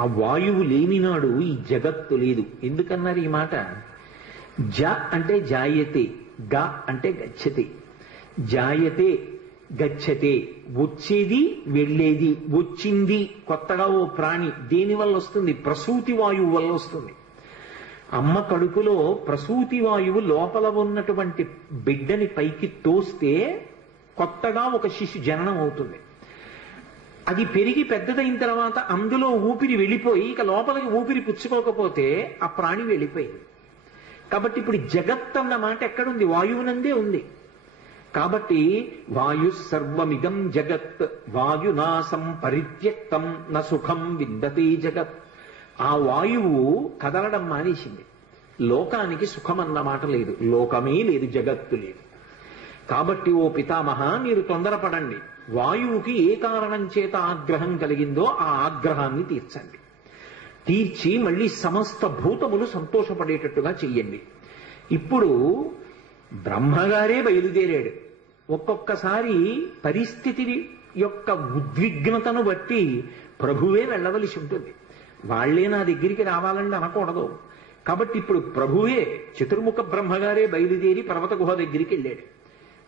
ఆ వాయువు లేనినాడు ఈ జగత్తు లేదు. ఎందుకన్నారు ఈ మాట? జ అంటే జాయతే, గ అంటే గచ్చతి, జాయతే గచ్చతే వచ్చేది వెళ్ళేది, వచ్చింది కొత్తగా ఓ ప్రాణి. దేని వల్ల వస్తుంది? ప్రసూతి వాయువు వల్ల వస్తుంది. అమ్మ కడుపులో ప్రసూతి వాయువు లోపల ఉన్నటువంటి బిడ్డని పైకి తోస్తే కొత్తగా ఒక శిశు జననం అవుతుంది. అది పెరిగి పెద్దదైన తర్వాత అందులో ఊపిరి వెళ్ళిపోయి ఇక లోపలికి ఊపిరి పుచ్చుకోకపోతే ఆ ప్రాణి వెళ్ళిపోయింది. కాబట్టి ఇప్పుడు జగత్ అన్న మాట ఎక్కడుంది? వాయువునందే ఉంది. కాబట్టి వాయు సర్వమిదం జగత్ వాయునాసం పరిత్యక్తం న సుఖం విందతే జగత్. ఆ వాయువు కదలడం మానేసింది. లోకానికి సుఖం అన్న మాట లేదు, లోకమే లేదు, జగత్తు లేదు. కాబట్టి ఓ పితామహ, మీరు తొందరపడండి. వాయువుకి ఏ కారణం చేత ఆగ్రహం కలిగిందో ఆ ఆగ్రహాన్ని తీర్చండి. తీర్చి మళ్ళీ సమస్త భూతములు సంతోషపడేటట్టుగా చెయ్యండి. ఇప్పుడు బ్రహ్మగారే బయలుదేరాడు. ఒక్కొక్కసారి పరిస్థితి యొక్క ఉద్విగ్నతను బట్టి ప్రభువే వెళ్ళవలసి ఉంటుంది. వాళ్లే నా దగ్గరికి రావాలని అనకూడదు. కాబట్టి ఇప్పుడు ప్రభువే చతుర్ముఖ బ్రహ్మగారే బయలుదేరి పర్వత గుహ దగ్గరికి వెళ్ళాడు.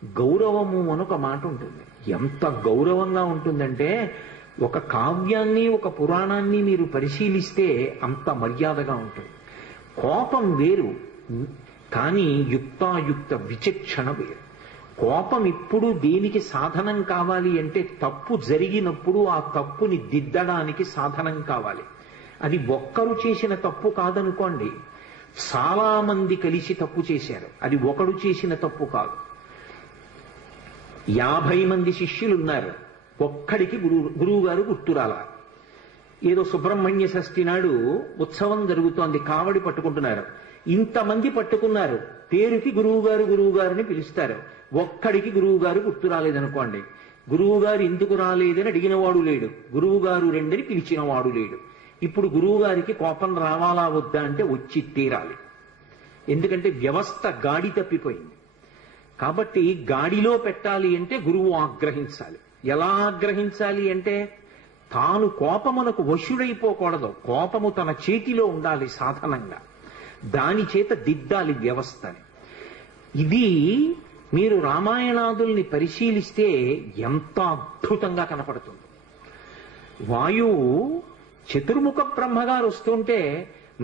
గౌరవము అనొక మాట ఉంటుంది. ఎంత గౌరవంగా ఉంటుందంటే ఒక కావ్యాన్ని ఒక పురాణాన్ని మీరు పరిశీలిస్తే అంత మర్యాదగా ఉంటుంది. కోపం వేరు, కానీ యుక్తాయుక్త విచక్షణ వేరు. కోపం ఇప్పుడు దేనికి సాధనం కావాలి అంటే తప్పు జరిగినప్పుడు ఆ తప్పుని దిద్దడానికి సాధనం కావాలి. అది ఒక్కరు చేసిన తప్పు కాదనుకోండి, చాలా మంది కలిసి తప్పు చేశారు, అది ఒకడు చేసిన తప్పు కాదు. 50 మంది శిష్యులు ఉన్నారు, ఒక్కడికి గురువు గారు గుర్తురాల. ఏదో సుబ్రహ్మణ్య షష్ఠి నాడు ఉత్సవం జరుగుతోంది, కావడి పట్టుకుంటున్నారు. ఇంతమంది పట్టుకున్నారు, పేరుకి గురువు గారిని పిలుస్తారు. ఒక్కడికి గురువు గారు గుర్తు రాలేదనుకోండి, గురువు గారు ఎందుకు రాలేదని అడిగినవాడు లేడు, గురువు గారు రెండని పిలిచినవాడు లేడు. ఇప్పుడు గురువు గారికి కోపం రావాలా వద్దా అంటే వచ్చి తీరాలి. ఎందుకంటే వ్యవస్థ గాడి తప్పిపోయింది. కాబట్టి గాడిలో పెట్టాలి అంటే గురువు ఆగ్రహించాలి. ఎలా ఆగ్రహించాలి అంటే తాను కోపమునకు వశుడైపోకూడదు, కోపము తన చేతిలో ఉండాలి సాధనంగా. దాని చేత దిద్దాలి వ్యవస్థని. ఇది మీరు రామాయణాదుల్ని పరిశీలిస్తే ఎంత అద్భుతంగా కనపడుతుంది. వాయువు చతుర్ముఖ బ్రహ్మగారు వస్తుంటే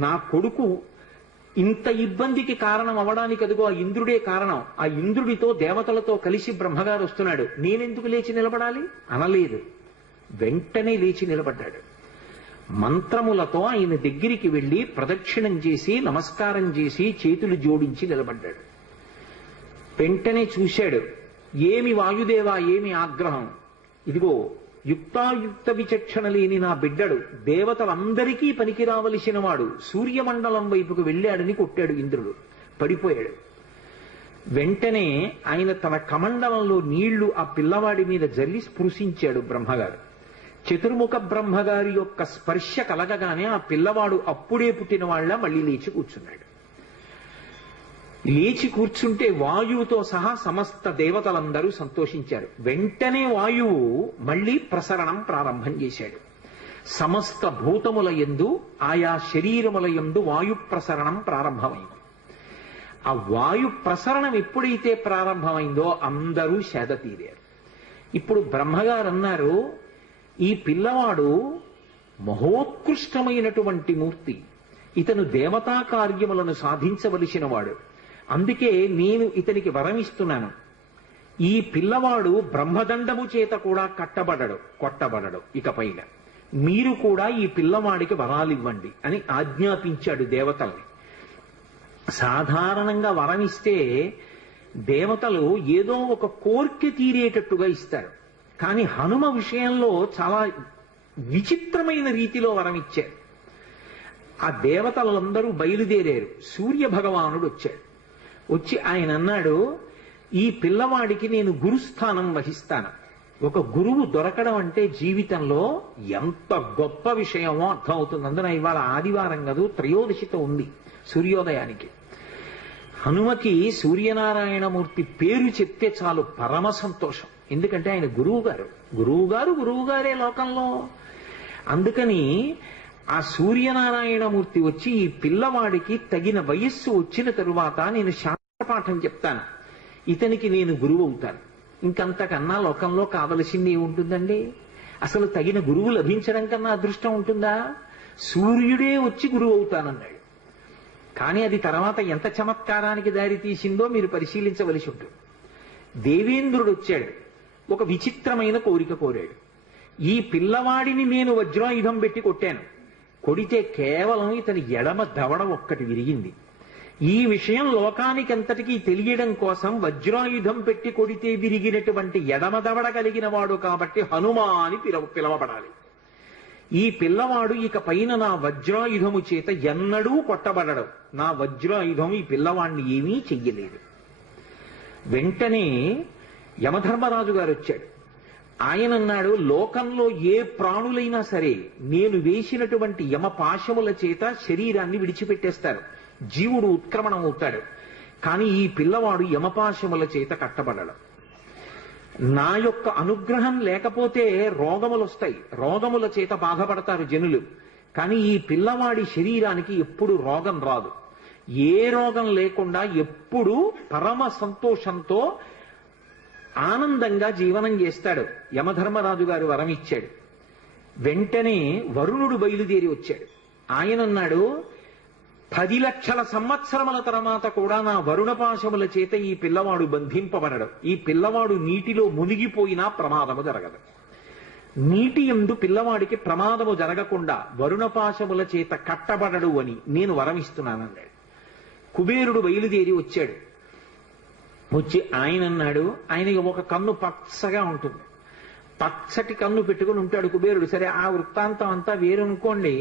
నా కొడుకు ఇంత ఇబ్బందికి కారణం అవడానికి అదిగో ఆ ఇంద్రుడే కారణం, ఆ ఇంద్రుడితో దేవతలతో కలిసి బ్రహ్మగారు వస్తున్నాడు, నేనెందుకు లేచి నిలబడాలి అనలేదు. వెంటనే లేచి నిలబడ్డాడు. మంత్రములతో ఆయన దగ్గరికి వెళ్లి ప్రదక్షిణం చేసి నమస్కారం చేసి చేతులు జోడించి నిలబడ్డాడు. వెంటనే చూశాడు, ఏమి వాయుదేవా, ఏమి ఆగ్రహం, ఇదిగో యుక్తాయుక్త విచక్షణ లేని నా బిడ్డడు దేవతలందరికీ పనికి రావలసిన వాడు సూర్యమండలం వైపుకు వెళ్ళాడని కొట్టాడు ఇంద్రుడు, పడిపోయాడు. వెంటనే ఆయన తన కమండలంలో నీళ్లు ఆ పిల్లవాడి మీద జల్లి స్పృశించాడు బ్రహ్మగారు. చతుర్ముఖ బ్రహ్మగారి యొక్క స్పర్శ కలగగానే ఆ పిల్లవాడు అప్పుడే పుట్టిన వాళ్ళ మళ్ళీ లేచి కూర్చున్నాడు. లేచి కూర్చుంటే వాయువుతో సహా సమస్త దేవతలందరూ సంతోషించారు. వెంటనే వాయువు మళ్ళీ ప్రసరణం ప్రారంభం చేశాడు. సమస్త భూతముల యందు ఆయా శరీరముల యందు వాయు ప్రసరణం ప్రారంభమైంది. ఆ వాయు ప్రసరణం ఎప్పుడైతే ప్రారంభమైందో అందరూ సేద తీరారు. ఇప్పుడు బ్రహ్మగారు అన్నారు, ఈ పిల్లవాడు మహోత్కృష్టమైనటువంటి మూర్తి, ఇతను దేవతా కార్యములను సాధించవలసిన వాడు, అందుకే నేను ఇతనికి వరమిస్తున్నాను. ఈ పిల్లవాడు బ్రహ్మదండము చేత కూడా కొట్టబడడు. ఇకపైన మీరు కూడా ఈ పిల్లవాడికి వరాలివ్వండి అని ఆజ్ఞాపించాడు దేవతల్ని. సాధారణంగా వరమిస్తే దేవతలు ఏదో ఒక కోర్కె తీరేటట్టుగా ఇస్తారు, కానీ హనుమ విషయంలో చాలా విచిత్రమైన రీతిలో వరమిచ్చారు. ఆ దేవతలందరూ బయలుదేరారు. సూర్య భగవానుడు వచ్చాడు. వచ్చి ఆయన అన్నాడు, ఈ పిల్లవాడికి నేను గురుస్థానం వహిస్తాను. ఒక గురువు దొరకడం అంటే జీవితంలో ఎంత గొప్ప విషయమో అర్థమవుతుంది. అందున ఇవాళ ఆదివారం కాదు, త్రయోదశితో ఉంది సూర్యోదయానికి. హనుమకి సూర్యనారాయణమూర్తి పేరు చెప్తే చాలు పరమ సంతోషం. ఎందుకంటే ఆయన గురువుగారే లోకంలో. అందుకని ఆ సూర్యనారాయణమూర్తి వచ్చి ఈ పిల్లవాడికి తగిన వయస్సు వచ్చిన తరువాత నేను శాస్త్రపాఠం చెప్తాను, ఇతనికి నేను గురువు అవుతాను. ఇంకంతకన్నా లోకంలో కావలసింది ఏముంటుందండి? అసలు తగిన గురువు లభించడం కన్నా అదృష్టం ఉంటుందా? సూర్యుడే వచ్చి గురువు అవుతానన్నాడు. కానీ అది తర్వాత ఎంత చమత్కారానికి దారి తీసిందో మీరు పరిశీలించవలసి ఉంటుంది. దేవేంద్రుడు వచ్చాడు, ఒక విచిత్రమైన కోరిక కోరాడు. ఈ పిల్లవాడిని నేను వజ్రాయుధం పెట్టి కొట్టాను. కొడితే కేవలం ఇతని ఎడమ దవడ ఒక్కటి విరిగింది. ఈ విషయం లోకానికంతటికీ తెలియడం కోసం వజ్రాయుధం పెట్టి కొడితే విరిగినటువంటి ఎడమ దవడ కలిగిన వాడు కాబట్టి హనుమ అని పిలవబడాలి. ఈ పిల్లవాడు ఇక పైన నా వజ్రాయుధము చేత ఎన్నడూ కొట్టబడడు. నా వజ్రాయుధం ఈ పిల్లవాడిని ఏమీ చెయ్యలేదు. వెంటనే యమధర్మరాజు గారు వచ్చాడు. ఆయన అన్నాడు, లోకంలో ఏ ప్రాణులైనా సరే నేను వేసినటువంటి యమపాశముల చేత శరీరాన్ని విడిచిపెట్టేస్తారు, జీవుడు ఉత్క్రమణం అవుతాడు. కానీ ఈ పిల్లవాడు యమపాశముల చేత కట్టబడడు. నా యొక్క అనుగ్రహం లేకపోతే రోగములు వస్తాయి, రోగముల చేత బాధపడతారు జనులు. కానీ ఈ పిల్లవాడి శరీరానికి ఎప్పుడు రోగం రాదు. ఏ రోగం లేకుండా ఎప్పుడు పరమ సంతోషంతో ఆనందంగా జీవనం చేస్తాడు. యమధర్మరాజు గారు వరం ఇచ్చాడు. వెంటనే వరుణుడు బయలుదేరి వచ్చాడు. ఆయన అన్నాడు, 10 లక్షల సంవత్సరముల తర్వాత కూడా నా వరుణపాశముల చేత ఈ పిల్లవాడు బంధింపబడడు. ఈ పిల్లవాడు నీటిలో మునిగిపోయినా ప్రమాదము జరగదు. నీటి యందు పిల్లవాడికి ప్రమాదము జరగకుండా వరుణపాశముల చేత కట్టబడడు అని నేను వరమిస్తున్నానన్నాడు. కుబేరుడు బయలుదేరి వచ్చాడు. వచ్చి ఆయన అన్నాడు, ఆయనకి ఒక కన్ను పచ్చగా ఉంటుంది, పచ్చటి కన్ను పెట్టుకుని ఉంటాడు కుబేరుడు. సరే, ఆ వృత్తాంతం అంతా వేరనుకోండి.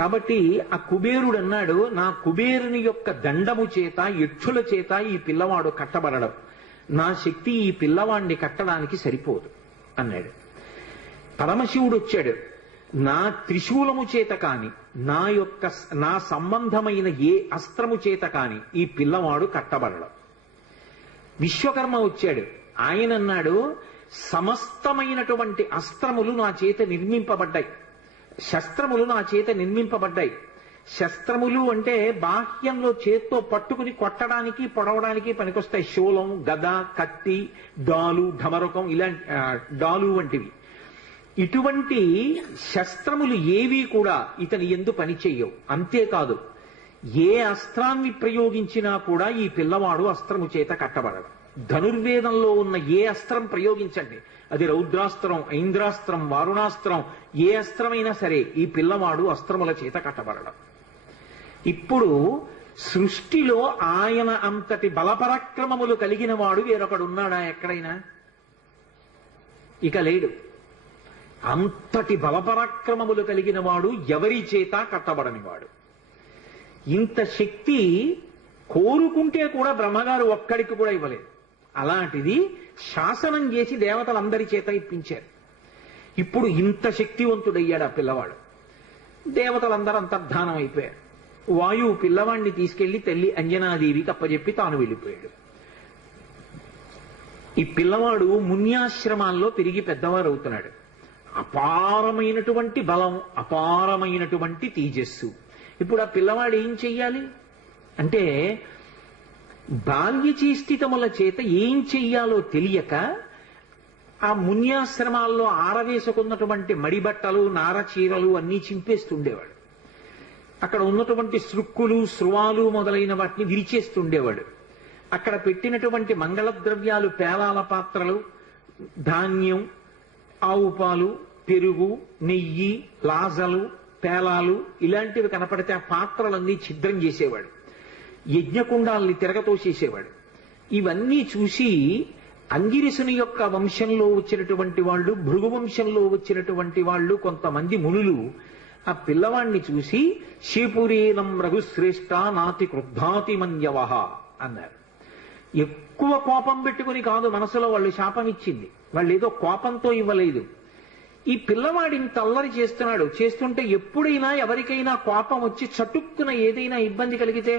కాబట్టి ఆ కుబేరుడు అన్నాడు, నా కుబేరుని యొక్క దండము చేత యక్షుల చేత ఈ పిల్లవాడు కట్టబడడం, నా శక్తి ఈ పిల్లవాడిని కట్టడానికి సరిపోదు అన్నాడు. పరమశివుడు వచ్చాడు, నా త్రిశూలము చేత కాని నా సంబంధమైన ఏ అస్త్రము చేత కాని ఈ పిల్లవాడు కట్టబడడం. విశ్వకర్మ వచ్చాడు. ఆయన అన్నాడు, సమస్తమైనటువంటి అస్త్రములు నా చేత నిర్మింపబడ్డాయి, శస్త్రములు నా చేత నిర్మింపబడ్డాయి. శస్త్రములు అంటే బాహ్యంలో చేత్తో పట్టుకుని కొట్టడానికి పొడవడానికి పనికొస్తాయి. శూలం, గద, కత్తి, డాలు, ఢమరుకం, ఇలాంటి డాలు వంటివి. ఇటువంటి శస్త్రములు ఏవి కూడా ఇతని యందు పనిచేయవు. అంతేకాదు, ఏ అస్త్రాన్ని ప్రయోగించినా కూడా ఈ పిల్లవాడు అస్త్రము చేత కట్టబడడు. ధనుర్వేదంలో ఉన్న ఏ అస్త్రం ప్రయోగించండి, అది రౌద్రాస్త్రం, ఐంద్రాస్త్రం, వారుణాస్త్రం, ఏ అస్త్రమైనా సరే ఈ పిల్లవాడు అస్త్రముల చేత కట్టబడడం. ఇప్పుడు సృష్టిలో ఆయన అంతటి బలపరాక్రమములు కలిగిన వాడు వేరొకడున్నాడా ఎక్కడైనా? ఇక లేడు. అంతటి బలపరాక్రమములు కలిగిన వాడు ఎవరి చేత కట్టబడని వాడు. ఇంత శక్తి కోరుకుంటే కూడా బ్రహ్మగారు ఒక్కడికి కూడా ఇవ్వలేదు. అలాంటిది శాసనం చేసి దేవతలందరి చేత ఇప్పించారు. ఇప్పుడు ఇంత శక్తివంతుడయ్యాడు ఆ పిల్లవాడు. దేవతలందరూ అంతర్ధానం అయిపోయారు. వాయువు పిల్లవాడిని తీసుకెళ్లి తల్లి అంజనాదేవికి అప్పచెప్పి తాను వెళ్ళిపోయాడు. ఈ పిల్లవాడు మున్యాశ్రమాల్లో తిరిగి పెద్దవారు అవుతున్నాడు. అపారమైనటువంటి బలం, అపారమైనటువంటి తేజస్సు. ఇప్పుడు ఆ పిల్లవాడు ఏం చెయ్యాలి అంటే, బాల్యచేష్టితముల చేత ఏం చెయ్యాలో తెలియక ఆ మున్యాశ్రమాల్లో ఆరవేసుకున్నటువంటి మడిబట్టలు, నారచీరలు అన్నీ చింపేస్తుండేవాడు. అక్కడ ఉన్నటువంటి సృక్కులు, స్రువాలు మొదలైన వాటిని విరిచేస్తుండేవాడు. అక్కడ పెట్టినటువంటి మంగళ ద్రవ్యాలు, పేలాల పాత్రలు, ధాన్యం, ఆవు పాలు, పెరుగు, నెయ్యి, లాజలు, పేలాలు ఇలాంటివి కనపడితే ఆ పాత్రలన్నీ ఛిద్రం చేసేవాడు. యజ్ఞకుండాల్ని తిరగతోసేసేవాడు. ఇవన్నీ చూసి అంగిరసుని యొక్క వంశంలో వచ్చినటువంటి వాళ్ళు, భృగు వంశంలో వచ్చినటువంటి వాళ్ళు కొంతమంది మునులు ఆ పిల్లవాణ్ణి చూసి శీపురీనం రఘుశ్రేష్ఠ నాతి క్రుద్ధాతి మన్యవహ అన్నారు. ఎక్కువ కోపం పెట్టుకుని కాదు మనసులో వాళ్ళు శాపం ఇచ్చింది, వాళ్ళు ఏదో కోపంతో ఇవ్వలేదు. ఈ పిల్లవాడిని తల్లరి చేస్తున్నాడు. చేస్తుంటే ఎప్పుడైనా ఎవరికైనా కోపం వచ్చి చటుక్కున ఏదైనా ఇబ్బంది కలిగితే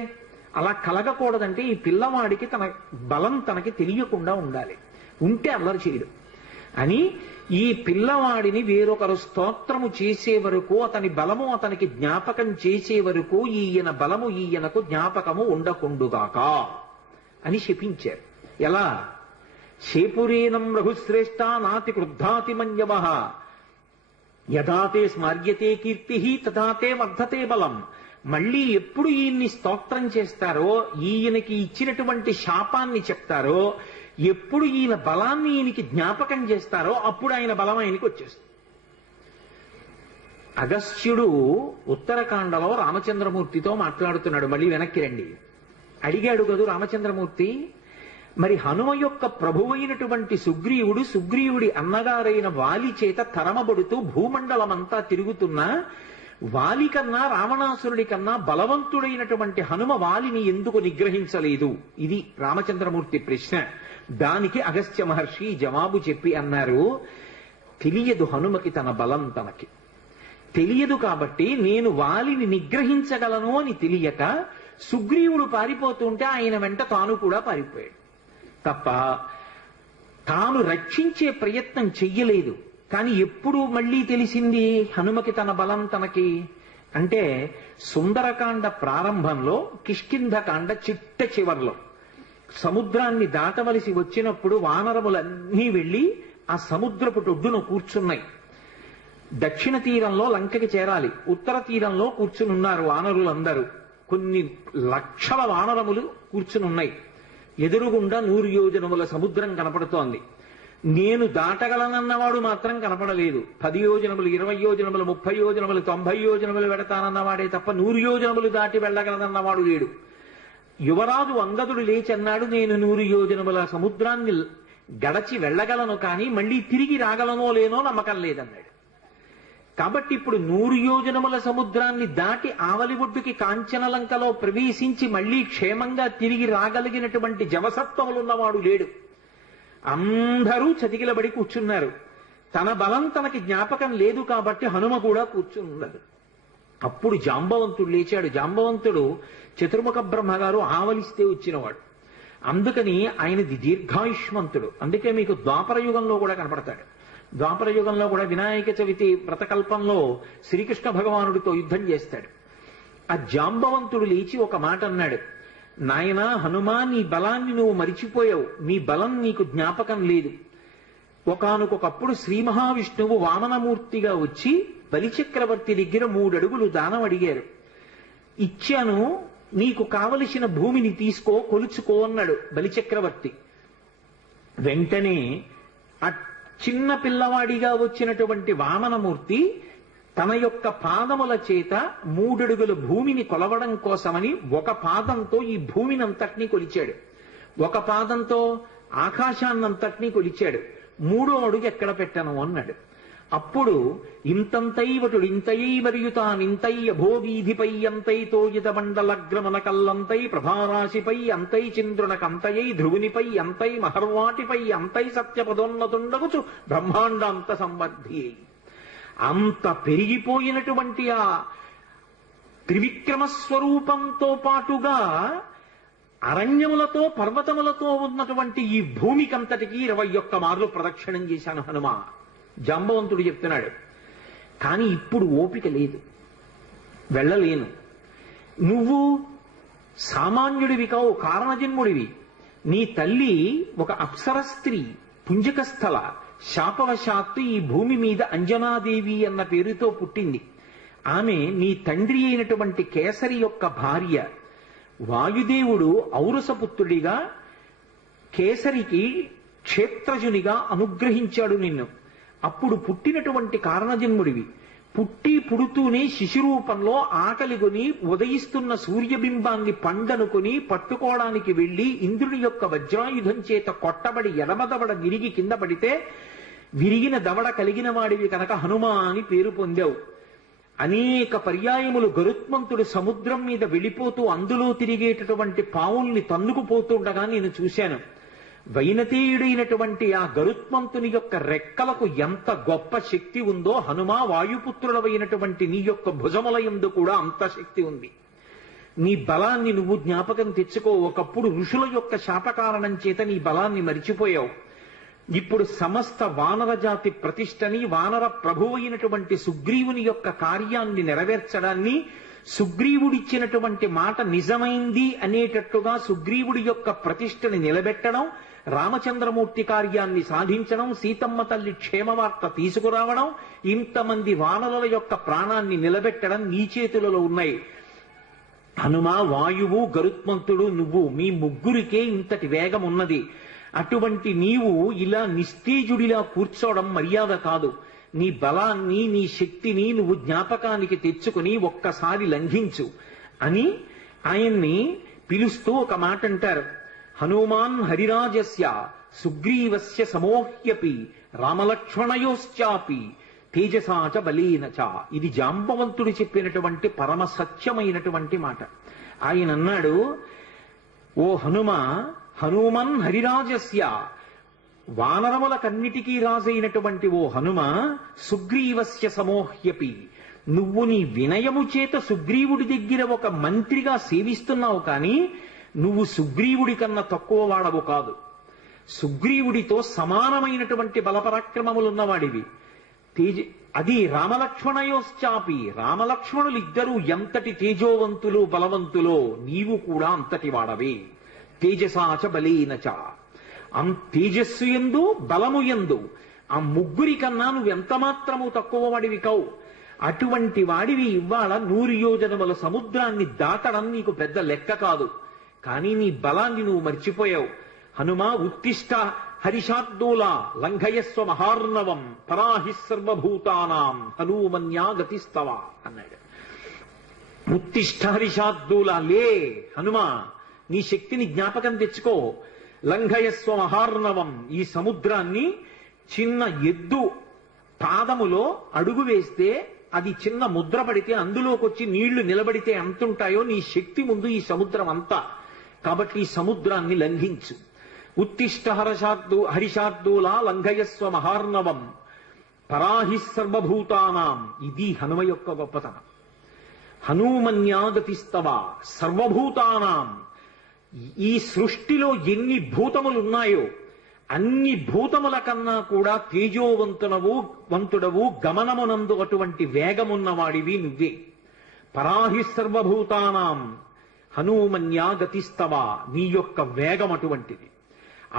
అలా కలగకూడదంటే ఈ పిల్లవాడికి తన బలం తనకి తెలియకుండా ఉండాలి. ఉంటే అల్లరి చేయడు అని ఈ పిల్లవాడిని వేరొకరు స్తోత్రము చేసే వరకు, అతని బలము అతనికి జ్ఞాపకం చేసే వరకు ఈయన బలము ఈయనకు జ్ఞాపకము ఉండకుండుగాక అని శపించారు. ఎలా? శేపురేనం రఘుశ్రేష్ఠ నాతి క్రుద్ధాతి మన్యవ యథాతే స్మర్యతే కీర్తి తథాతే వర్ధతే బలం. మళ్ళీ ఎప్పుడు ఈయన్ని స్తోత్రం చేస్తారో, ఈయనకి ఇచ్చినటువంటి శాపాన్ని చెప్తారో, ఎప్పుడు ఈయన బలాన్ని ఈయనకి జ్ఞాపకం చేస్తారో అప్పుడు ఆయన బలం ఆయనకి వచ్చేస్తుంది. అగస్త్యుడు ఉత్తరకాండలో రామచంద్రమూర్తితో మాట్లాడుతున్నాడు. మళ్ళీ వెనక్కి రండి. అడిగాడు కదూ రామచంద్రమూర్తి, మరి హనుమ యొక్క ప్రభువైనటువంటి సుగ్రీవుడి అన్నగారైన వాలి చేత తరమబడుతూ భూమండలమంతా తిరుగుతున్నా వాలి కన్నా రావణాసురుడి కన్నా బలవంతుడైనటువంటి హనుమ వాలిని ఎందుకు నిగ్రహించలేదు? ఇది రామచంద్రమూర్తి ప్రశ్న. దానికి అగస్త్య మహర్షి జవాబు చెప్పి అన్నారు, తెలియదు హనుమకి తన బలం తనకి తెలియదు కాబట్టి నేను వాలిని నిగ్రహించగలను అని తెలియక సుగ్రీవుడు పారిపోతుంటే ఆయన వెంట తాను కూడా పారిపోయాడు తప్ప తాను రక్షించే ప్రయత్నం చెయ్యలేదు. కానీ ఎప్పుడు మళ్ళీ తెలిసింది హనుమకి తన బలం తనకి అంటే సుందరకాండ ప్రారంభంలో, కిష్కింధకాండ చిట్ట చివర్లో సముద్రాన్ని దాటవలసి వచ్చినప్పుడు వానరములన్నీ వెళ్లి ఆ సముద్రపు ఒడ్డున కూర్చున్నాయి. దక్షిణ తీరంలో లంకకి చేరాలి, ఉత్తర తీరంలో కూర్చునున్నారు వానరులందరూ. కొన్ని లక్షల వానరములు కూర్చునున్నాయి. ఎదురుగుండా 100 యోజనముల సముద్రం కనపడుతోంది. నేను దాటగలనన్నవాడు మాత్రం కనపడలేదు. 10 యోజనములు, 20 యోజనములు, 30 యోజనములు, 90 యోజనములు వెడతానన్నవాడే తప్ప 100 యోజనములు దాటి వెళ్ళగలనన్నవాడు లేడు. యువరాజు అంగదుడు లేచి అన్నాడు, నేను 100 యోజనముల సముద్రాన్ని గడచి వెళ్ళగలను, కానీ మళ్ళీ తిరిగి రాగలనో లేనో నమ్మకం లేదన్నాడు. కాబట్టి ఇప్పుడు 100 యోజనముల సముద్రాన్ని దాటి ఆవలి ఒడ్డుకి కాంచనలంకలో ప్రవేశించి మళ్లీ క్షేమంగా తిరిగి రాగలిగినటువంటి జవసత్వములున్నవాడు లేడు. అందరూ చతికిలబడి కూర్చున్నారు. తన బలం తనకి జ్ఞాపకం లేదు కాబట్టి హనుమ కూడా కూర్చున్నది. అప్పుడు జాంబవంతుడు లేచాడు. జాంబవంతుడు చతుర్ముఖ బ్రహ్మగారు ఆవలిస్తే వచ్చినవాడు. అందుకని ఆయనది దీర్ఘాయుష్మంతుడు. అందుకే మీకు ద్వాపర యుగంలో కూడా కనపడతాడు. ద్వాపర యుగంలో కూడా వినాయక చవితి వ్రతకల్పంలో శ్రీకృష్ణ భగవానుడితో యుద్ధం చేస్తాడు. ఆ జాంబవంతుడు లేచి ఒక మాట అన్నాడు, నాయనా హనుమా, నీ బలాన్ని నువ్వు మరిచిపోయావు, నీ బలం నీకు జ్ఞాపకం లేదు. ఒకానొకప్పుడు శ్రీ మహావిష్ణువు వామనమూర్తిగా వచ్చి బలిచక్రవర్తి దగ్గర 3 అడుగులు దానం అడిగారు. ఇచ్చాను, నీకు కావలసిన భూమిని తీసుకో, కొలుచుకో అన్నాడు బలిచక్రవర్తి. వెంటనే ఆ చిన్న పిల్లవాడిగా వచ్చినటువంటి వామనమూర్తి తన యొక్క పాదముల చేత 3 అడుగుల భూమిని కొలవడం కోసమని ఒక పాదంతో ఈ భూమినంతటినీ కొలిచాడు, ఒక పాదంతో ఆకాశాన్నంతటినీ కొలిచాడు. 3వ అడుగు ఎక్కడ పెట్టను అన్నాడు. అప్పుడు ఇంతంతైవటుడు ఇంతయై మరియుతానింతై అభోగీధిపై అంతైతో మండలగ్రమణ కల్లంతై ప్రభారాశిపై అంతై చంద్రునకంతయై ధ్రువునిపై అంతై మహర్వాటిపై అంతై సత్యపదోన్నతుండగుచు బ్రహ్మాండాంత సంవర్ధి. అంత పెరిగిపోయినటువంటి ఆ త్రివిక్రమ స్వరూపంతో పాటుగా అరణ్యములతో పర్వతములతో ఉన్నటువంటి ఈ భూమికంతటికి 21 మార్లు ప్రదక్షిణం చేశాను హనుమ. జాంబవంతుడు చెప్తున్నాడు. కానీ ఇప్పుడు ఓపిక లేదు, వెళ్ళలేను. నువ్వు సామాన్యుడివి కావు, కారణజన్ముడివి. నీ తల్లి ఒక అప్సర స్త్రీ, పుంజకస్థల. శాపవశాత్తు ఈ భూమి మీద అంజనాదేవి అన్న పేరుతో పుట్టింది. ఆమె నీ తండ్రి అయినటువంటి కేసరి యొక్క భార్య. వాయుదేవుడు ఔరసపుత్రుడిగా కేసరికి క్షేత్రజునిగా అనుగ్రహించాడు నిన్ను. అప్పుడు పుట్టినటువంటి కారణజన్ముడివి. పుడుతూనే శిశురూపంలో ఆకలిగొని ఉదయిస్తున్న సూర్యబింబాన్ని పండనుకొని పట్టుకోవడానికి వెళ్లి ఇంద్రుని యొక్క వజ్రాయుధం చేత కొట్టబడి ఎడమదవడ విరిగి కింద పడితే విరిగిన దవడ కలిగిన వాడివి కనుక హనుమా అని పేరు పొందావు. అనేక పర్యాయములు గరుత్మంతుడు సముద్రం మీద వెళ్ళిపోతూ అందులో తిరిగేటటువంటి పావుల్ని తన్నుకుపోతుండగా నేను చూశాను. వైనతేయుడైనటువంటి ఆ గరుత్మంతుని యొక్క రెక్కలకు ఎంత గొప్ప శక్తి ఉందో, హనుమా వాయుపుత్రుడవైనటువంటి నీ యొక్క భుజములయందు కూడా అంత శక్తి ఉంది. నీ బలాన్ని నువ్వు జ్ఞాపకం తెచ్చుకో. ఒకప్పుడు ఋషుల యొక్క శాపకారణం చేత నీ బలాన్ని మరిచిపోయావు. ఇప్పుడు సమస్త వానర జాతి ప్రతిష్టని, వానర ప్రభువు అయినటువంటి సుగ్రీవుని యొక్క కార్యాన్ని నెరవేర్చడాన్ని, సుగ్రీవుడిచ్చినటువంటి మాట నిజమైంది అనేటట్టుగా సుగ్రీవుడి యొక్క ప్రతిష్టని నిలబెట్టడం, రామచంద్రమూర్తి కార్యాన్ని సాధించడం, సీతమ్మ తల్లి క్షేమవార్త తీసుకురావడం, ఇంతమంది వానరుల యొక్క ప్రాణాన్ని నిలబెట్టడం నీ చేతులలో ఉన్నాయి. హనుమ, వాయువు, గరుత్మంతుడు, నువ్వు, మీ ముగ్గురికే ఇంతటి వేగం ఉన్నది. అటువంటి నీవు ఇలా నిస్తేజుడిలా కూర్చోవడం మర్యాద కాదు. నీ బలాన్ని, నీ శక్తిని నువ్వు జ్ఞాపకానికి తెచ్చుకుని ఒక్కసారి లంఘించు అని ఆయన్ని పిలుస్తూ ఒక మాట అంటారు. హనుమాన్ హరిరాజస్య సుగ్రీవస్య సమోహ్యపి రామలక్ష్మణయోశ్చాపి తేజసాచ బలేనచ. ఇది జాంబవంతుడు చెప్పినటువంటి పరమ సత్యమైనటువంటి మాట. ఆయన అన్నాడు, ఓ హనుమ, హనుమన్ హరిరాజస్య, వానరములకన్నిటికీ రాజైనటువంటి ఓ హనుమ, సుగ్రీవస్య సమోహ్యపి, నువ్వు నీ వినయము చేత సుగ్రీవుడి దగ్గర ఒక మంత్రిగా సేవిస్తున్నావు, కానీ నువ్వు సుగ్రీవుడి కన్నా తక్కువ వాడవు కాదు. సుగ్రీవుడితో సమానమైనటువంటి బలపరాక్రమములున్నవాడివి. అది రామలక్ష్మణయోశ్చాపి, రామలక్ష్మణులిద్దరూ ఎంతటి తేజోవంతులు బలవంతులో నీవు కూడా అంతటి వాడవే. తేజసాచ బలేనచ, తేజస్సు యందు బలము యందు ఆ ముగ్గురి కన్నా నువ్వెంత మాత్రము తక్కువ వాడివి కావు. అటువంటి వాడివి ఇవాళ 100 యోజనముల సముద్రాన్ని దాటడం నీకు పెద్ద లెక్క కాదు. కానీ నీ బలాన్ని నువ్వు మర్చిపోయావు. హనుమ, ఉత్తిష్ట హరిషార్దూలా లంఘయస్వ మహార్ణవం పరాహి సర్వభూతానాం హనుమన్యా గతిస్తవ అన్నాడు. ఉత్తిష్ట హరిషార్దూలా, లే హనుమ, నీ శక్తిని జ్ఞాపకం తెచ్చుకో. లంఘయస్వ మహార్ణవం, ఈ సముద్రాన్ని చిన్న ఎద్దు పాదములో అడుగు వేస్తే అది చిన్న ముద్ర పడితే అందులోకి వచ్చి నీళ్లు నిలబడితే ఎంతుంటాయో నీ శక్తి ముందు ఈ సముద్రం అంతా. కాబట్టి ఈ సముద్రాన్ని లంఘించు. ఉత్తిష్ట హరిషార్దూలా లంఘయస్వ మహార్ణవం పరాహి సర్వభూతానాం. ఇది హనుమ యొక్క గొప్పతనం. హనుమన్యాగతిస్తవ సర్వభూతానాం. ఈ సృష్టిలో ఎన్ని భూతములున్నాయో అన్ని భూతముల కన్నా కూడా తేజోవంతుడవు, గమనమునందు అటువంటి వేగమున్నవాడివి నువ్వే. పరాహి సర్వభూతానాం హనుమన్యా గతిస్తవ, నీ యొక్క వేగం అటువంటిది.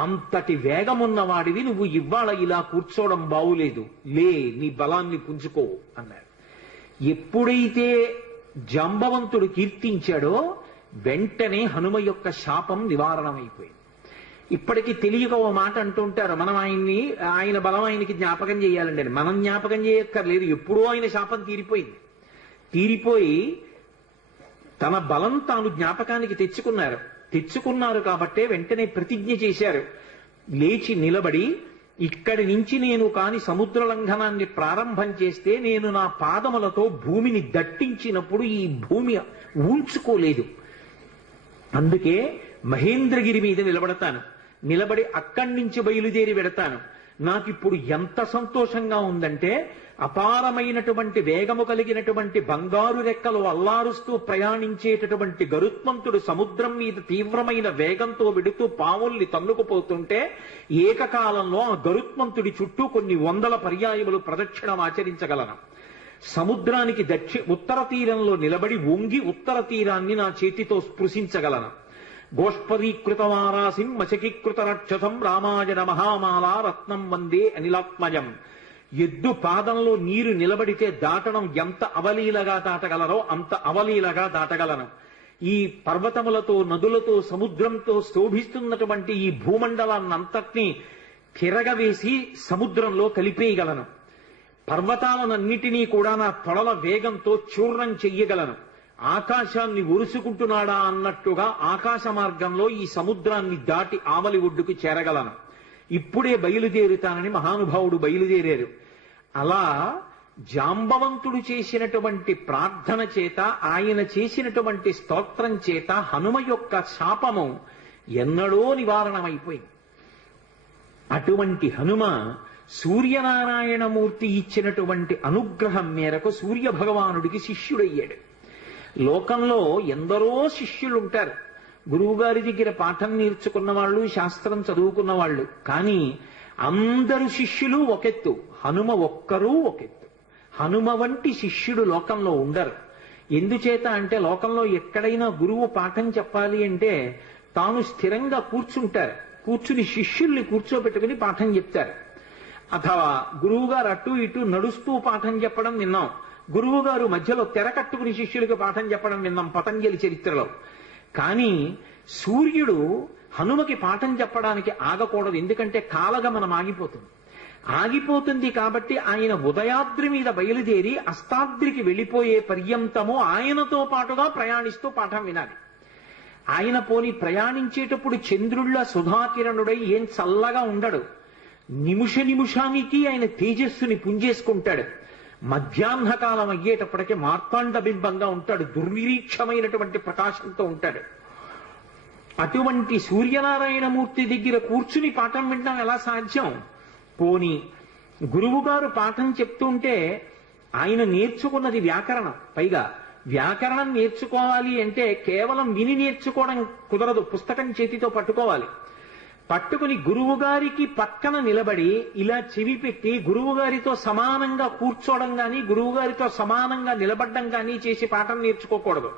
అంతటి వేగమున్నవాడివి నువ్వు ఇవాళ ఇలా కూర్చోవడం బావులేదు, లే నీ బలాన్ని పుంజుకో అన్నాడు. ఎప్పుడైతే జాంబవంతుడు కీర్తించాడో వెంటనే హనుమ యొక్క శాపం నివారణమైపోయింది. ఇప్పటికీ తెలియక ఓ మాట అంటుంటారు, మనం ఆయన బలం ఆయనకి జ్ఞాపకం చేయాలండి. మనం జ్ఞాపకం చేయక్కర్లేదు, ఎప్పుడూ ఆయన శాపం తీరిపోయి తన బలం తాను జ్ఞాపకానికి తెచ్చుకున్నారు కాబట్టే వెంటనే ప్రతిజ్ఞ చేశారు. లేచి నిలబడి, ఇక్కడి నుంచి నేను కాని సముద్ర లంఘనాన్ని ప్రారంభం చేస్తే నేను నా పాదములతో భూమిని దట్టించినప్పుడు ఈ భూమి ఊంచుకోలేదు. అందుకే మహేంద్రగిరి మీద నిలబడి అక్కడి నుంచి బయలుదేరి వెడతాను. నాకిప్పుడు ఎంత సంతోషంగా ఉందంటే, అపారమైనటువంటి వేగము కలిగినటువంటి బంగారు రెక్కలు అల్లారుస్తూ ప్రయాణించేటటువంటి గరుత్మంతుడు సముద్రం మీద తీవ్రమైన వేగంతో వెడుతూ పావుల్ని తన్నుకుపోతుంటే ఏకకాలంలో ఆ గరుత్మంతుడి చుట్టూ కొన్ని 100 పర్యాయములు ప్రదక్షిణం ఆచరించగలను. సముద్రానికి ఉత్తర తీరంలో నిలబడి వంగి ఉత్తర తీరాన్ని నా చేతితో స్పృశించగలను. గోష్పదీకృత వారాసిం మచకీకృత రక్షసం రామాయణ మహామాలా రత్నం వందే అనిలాత్మజం. ఎద్దు పాదంలో నీరు నిలబడితే దాటడం ఎంత అవలీలగా దాటగలరో అంత అవలీలగా దాటగలను. ఈ పర్వతములతో, నదులతో, సముద్రంతో శోభిస్తున్నటువంటి ఈ భూమండలాన్నంతటినీ తిరగవేసి సముద్రంలో కలిపేయగలను. పర్వతాలనన్నిటినీ కూడా నా తొడల వేగంతో చూర్ణం చెయ్యగలను. ఆకాశాన్ని ఒరుసుకుంటున్నాడా అన్నట్టుగా ఆకాశ మార్గంలో ఈ సముద్రాన్ని దాటి ఆవలి ఒడ్డుకు చేరగలను. ఇప్పుడే బయలుదేరుతానని మహానుభావుడు బయలుదేరారు. అలా జాంబవంతుడు చేసినటువంటి ప్రార్థన చేత, ఆయన చేసినటువంటి స్తోత్రం చేత హనుమ యొక్క శాపము ఎన్నడో నివారణమైపోయింది. అటువంటి హనుమ సూర్యనారాయణమూర్తి ఇచ్చినటువంటి అనుగ్రహం మేరకు సూర్య భగవానుడికి శిష్యుడయ్యాడు. లోకంలో ఎందరో శిష్యులుంటారు. గురువుగారి దగ్గర పాఠం నేర్చుకున్న వాళ్ళు, శాస్త్రం చదువుకున్న వాళ్ళు. కానీ అందరు శిష్యులు ఒకెత్తు, హనుమ ఒక్కరూ ఒకెత్తు. హనుమ వంటి శిష్యుడు లోకంలో ఉండరు. ఎందుచేత అంటే లోకంలో ఎక్కడైనా గురువు పాఠం చెప్పాలి అంటే తాను స్థిరంగా కూర్చుని శిష్యుల్ని కూర్చోబెట్టుకుని పాఠం చెప్తారు. అథవా గురువుగారు అటు ఇటు నడుస్తూ పాఠం చెప్పడం విన్నాం. గురువుగారు మధ్యలో తెర కట్టుకుని శిష్యులకు పాఠం చెప్పడం విన్నాం పతంజలి చరిత్రలో. కానీ సూర్యుడు హనుమకి పాఠం చెప్పడానికి ఆగకూడదు, ఎందుకంటే కాలగమనం ఆగిపోతుంది కాబట్టి ఆయన ఉదయాద్రి మీద బయలుదేరి అస్తాద్రికి వెళ్ళిపోయే పర్యంతము ఆయనతో పాటుగా ప్రయాణిస్తూ పాఠం వినాలి. ఆయన పోని ప్రయాణించేటప్పుడు చంద్రుళ్ళ సుధాకిరణుడై ఏం చల్లగా ఉండడు, నిమిషానికి ఆయన తేజస్సుని పుంజేసుకుంటాడు. మధ్యాహ్న కాలం అయ్యేటప్పటికి మార్తాండ బింబంగా ఉంటాడు, దుర్నిరీక్షమైనటువంటి ప్రకాశంతో ఉంటాడు. అటువంటి సూర్యనారాయణమూర్తి దగ్గర కూర్చుని పాఠం వినడం ఎలా సాధ్యం? పోని గురువుగారు పాఠం చెప్తుంటే ఆయన నేర్చుకున్నది వ్యాకరణం. పైగా వ్యాకరణం నేర్చుకోవాలి అంటే కేవలం విని నేర్చుకోవడం కుదరదు, పుస్తకం చేతితో పట్టుకోవాలి. పట్టుకుని గురువుగారికి పక్కన నిలబడి ఇలా చెవి పెట్టి గురువుగారితో సమానంగా కూర్చోవడం గాని గురువుగారితో సమానంగా నిలబడ్డం గాని చేసి పాఠం నేర్చుకోకూడదు.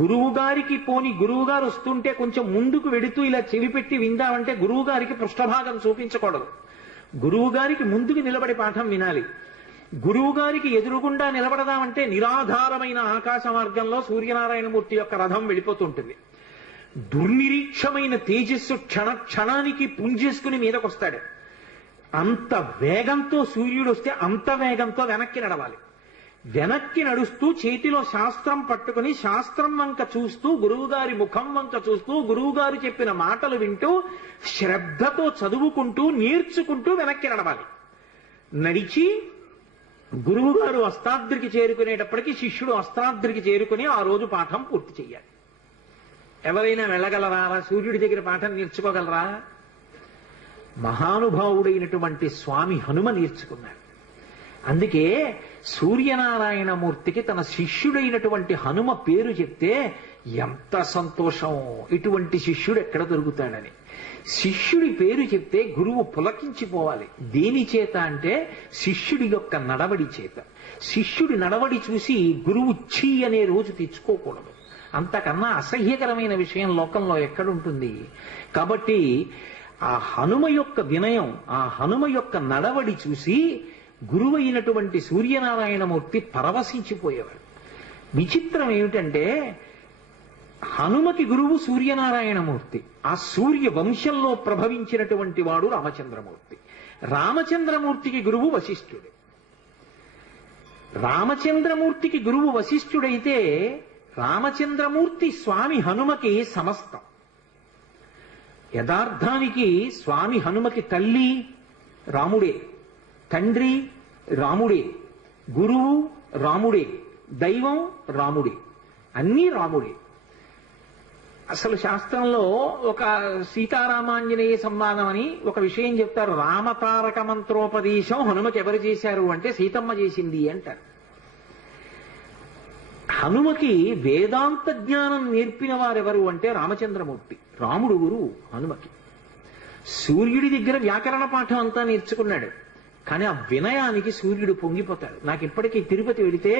గురువుగారికి పోని గురువుగారు వస్తుంటే కొంచెం ముందుకు వెడుతూ ఇలా చెవి పెట్టి విందామంటే గురువుగారికి పృష్ఠభాగం చూపించకూడదు. గురువుగారికి ముందుకు నిలబడి పాఠం వినాలి. గురువుగారికి ఎదురుగుండా నిలబడదామంటే నిరాధారమైన ఆకాశ మార్గంలో సూర్యనారాయణమూర్తి యొక్క రథం వెళ్ళిపోతుంటుంది. దుర్నిరీక్షమైన తేజస్సు క్షణానికి పుంజేసుకుని మీదకొస్తాడు. అంత వేగంతో సూర్యుడు వస్తే అంత వేగంతో వెనక్కి నడవాలి. వెనక్కి నడుస్తూ చేతిలో శాస్త్రం పట్టుకుని శాస్త్రం వంక చూస్తూ గురువుగారి ముఖం వంక చూస్తూ గురువుగారు చెప్పిన మాటలు వింటూ శ్రద్ధతో చదువుకుంటూ నేర్చుకుంటూ వెనక్కి నడవాలి. నడిచి గురువుగారు అస్తాద్రికి చేరుకునేటప్పటికీ శిష్యుడు అస్తాద్రికి చేరుకుని ఆ రోజు పాఠం పూర్తి చెయ్యాలి. ఎవరైనా వెళ్ళగలరా? సూర్యుడి దగ్గర పాఠం నేర్చుకోగలరా? మహానుభావుడైనటువంటి స్వామి హనుమ నేర్చుకున్నాడు. అందుకే సూర్యనారాయణమూర్తికి తన శిష్యుడైనటువంటి హనుమ పేరు చెప్తే ఎంత సంతోషం, ఇటువంటి శిష్యుడు ఎక్కడ దొరుకుతాడని. శిష్యుడి పేరు చెప్తే గురువు పులకించిపోవాలి. దేని చేత అంటే శిష్యుడి యొక్క నడవడి చేత. శిష్యుడి నడవడి చూసి గురువు ఛీ అనే రోజు తెచ్చుకోకూడదు. అంతకన్నా అసహ్యకరమైన విషయం లోకంలో ఎక్కడుంటుంది? కాబట్టి ఆ హనుమ యొక్క వినయం, ఆ హనుమ యొక్క నడవడి చూసి గురువు అయినటువంటి సూర్యనారాయణమూర్తి పరవశించిపోయేవాడు. విచిత్రం ఏమిటంటే హనుమకి గురువు సూర్యనారాయణమూర్తి, ఆ సూర్య వంశంలో ప్రభవించినటువంటి వాడు రామచంద్రమూర్తి. రామచంద్రమూర్తికి గురువు వశిష్ఠుడు. రామచంద్రమూర్తికి గురువు వశిష్ఠుడైతే రామచంద్రమూర్తి స్వామి హనుమకి సమస్తం. యథార్థానికి స్వామి హనుమకి తల్లి రాముడే, తండ్రి రాముడే, గురువు రాముడే, దైవం రాముడే, అన్నీ రాముడే. అసలు శాస్త్రంలో ఒక సీతారామాంజనేయ సంవాదం అని ఒక విషయం చెప్తారు. రామతారక మంత్రోపదేశం హనుమకి ఎవరు చేశారు అంటే సీతమ్మ చేసింది అంటారు. హనుమకి వేదాంత జ్ఞానం నేర్పిన వారెవరు అంటే రామచంద్రమూర్తి, రాముడు గురువు హనుమకి. సూర్యుడి దగ్గర వ్యాకరణ పాఠం అంతా నేర్చుకున్నాడు. కానీ ఆ వినయానికి సూర్యుడు పొంగిపోతాడు. నాకు ఇప్పటికీ తిరుపతి వెళితే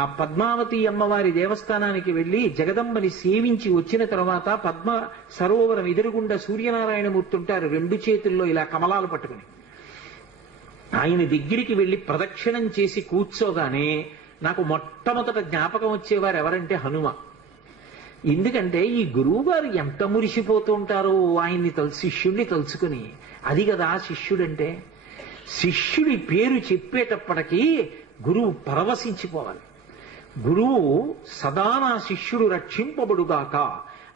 ఆ పద్మావతి అమ్మవారి దేవస్థానానికి వెళ్లి జగదంబని సేవించి వచ్చిన తర్వాత పద్మ సరోవరం ఎదురుగుండా సూర్యనారాయణమూర్తి ఉంటారు, రెండు చేతుల్లో ఇలా కమలాలు పట్టుకుని. ఆయన దగ్గరికి వెళ్లి ప్రదక్షిణం చేసి కూర్చోగానే నాకు మొట్టమొదట జ్ఞాపకం వచ్చేవారు ఎవరంటే హనుమ. ఎందుకంటే ఈ గురువు గారు ఎంత మురిసిపోతూ ఉంటారో ఆయన్ని శిష్యుడిని తలుచుకుని. అది కదా శిష్యుడంటే. శిష్యుడి పేరు చెప్పేటప్పటికీ గురువు పరవశించిపోవాలి. గురువు సదా నా శిష్యుడు రక్షింపబడుగాక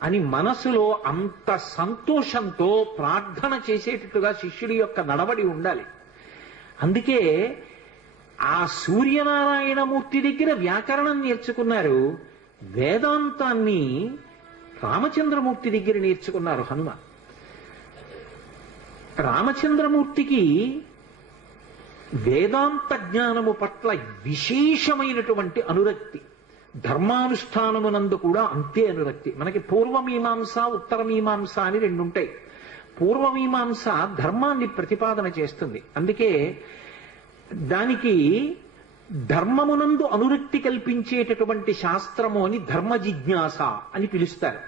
అని మనసులో అంత సంతోషంతో ప్రార్థన చేసేటట్టుగా శిష్యుడి యొక్క నడవడి ఉండాలి. అందుకే ఆ సూర్యనారాయణమూర్తి దగ్గర వ్యాకరణం నేర్చుకున్నారు, వేదాంతాన్ని రామచంద్రమూర్తి దగ్గర నేర్చుకున్నారు హనుమ. రామచంద్రమూర్తికి వేదాంత జ్ఞానము పట్ల విశేషమైనటువంటి అనురక్తి, ధర్మానుష్ఠానమునందు కూడా అంతే అనురక్తి. మనకి పూర్వమీమాంస ఉత్తరమీమాంస అని రెండు ఉంటాయి. పూర్వమీమాంస ధర్మాన్ని ప్రతిపాదన చేస్తుంది, అందుకే దానికి ధర్మమునందు అనురక్తి కల్పించేటటువంటి శాస్త్రము అని ధర్మ జిజ్ఞాస అని పిలుస్తారు.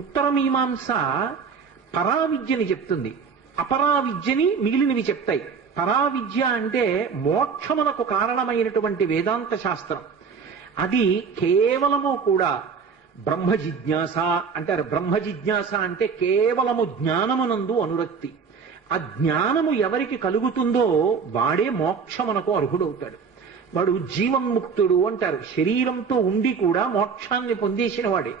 ఉత్తరమీమాంస పరావిద్యని చెప్తుంది, అపరావిద్యని మిగిలినవి చెప్తాయి. పరావిద్య అంటే మోక్షమునకు కారణమైనటువంటి వేదాంత శాస్త్రం. అది కేవలము కూడా బ్రహ్మ జిజ్ఞాస అంటారు. బ్రహ్మ జిజ్ఞాస అంటే కేవలము జ్ఞానమునందు అనురక్తి. ఆ జ్ఞానము ఎవరికి కలుగుతుందో వాడే మోక్షమునకు అర్హుడవుతాడు. వాడు జీవన్ముక్తుడు అంటారు. శరీరంతో ఉండి కూడా మోక్షాన్ని పొందేసిన వాడే.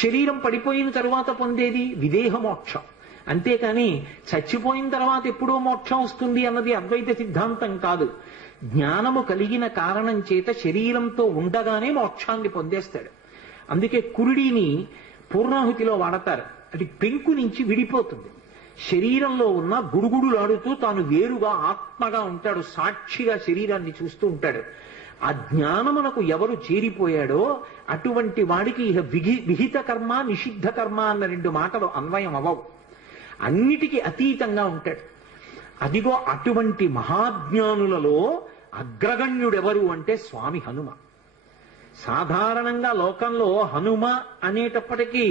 శరీరం పడిపోయిన తరువాత పొందేది విదేహ మోక్షం. అంతేకాని చచ్చిపోయిన తర్వాత ఎప్పుడో మోక్షం వస్తుంది అన్నది అద్వైత సిద్ధాంతం కాదు. జ్ఞానము కలిగిన కారణం చేత శరీరంతో ఉండగానే మోక్షాన్ని పొందేస్తాడు. అందుకే కురుడిని పూర్ణాహుతిలో వాడతారు. అది పెంకు నుంచి విడిపోతుంది. శరీరంలో ఉన్న గుడుగుడులాడుతూ తాను వేరుగా ఆత్మగా ఉంటాడు. సాక్షిగా శరీరాన్ని చూస్తూ ఉంటాడు. ఆ జ్ఞానమునకు ఎవరు చేరిపోయాడో అటువంటి వాడికి ఇహ విహిత కర్మ నిషిద్ధ కర్మ అన్న 2 మాటలు అన్వయం అవ్వవు. అన్నిటికీ అతీతంగా ఉంటాడు. అదిగో అటువంటి మహాజ్ఞానులలో అగ్రగణ్యుడెవరు అంటే స్వామి హనుమ. సాధారణంగా లోకంలో హనుమ అనేటప్పటికీ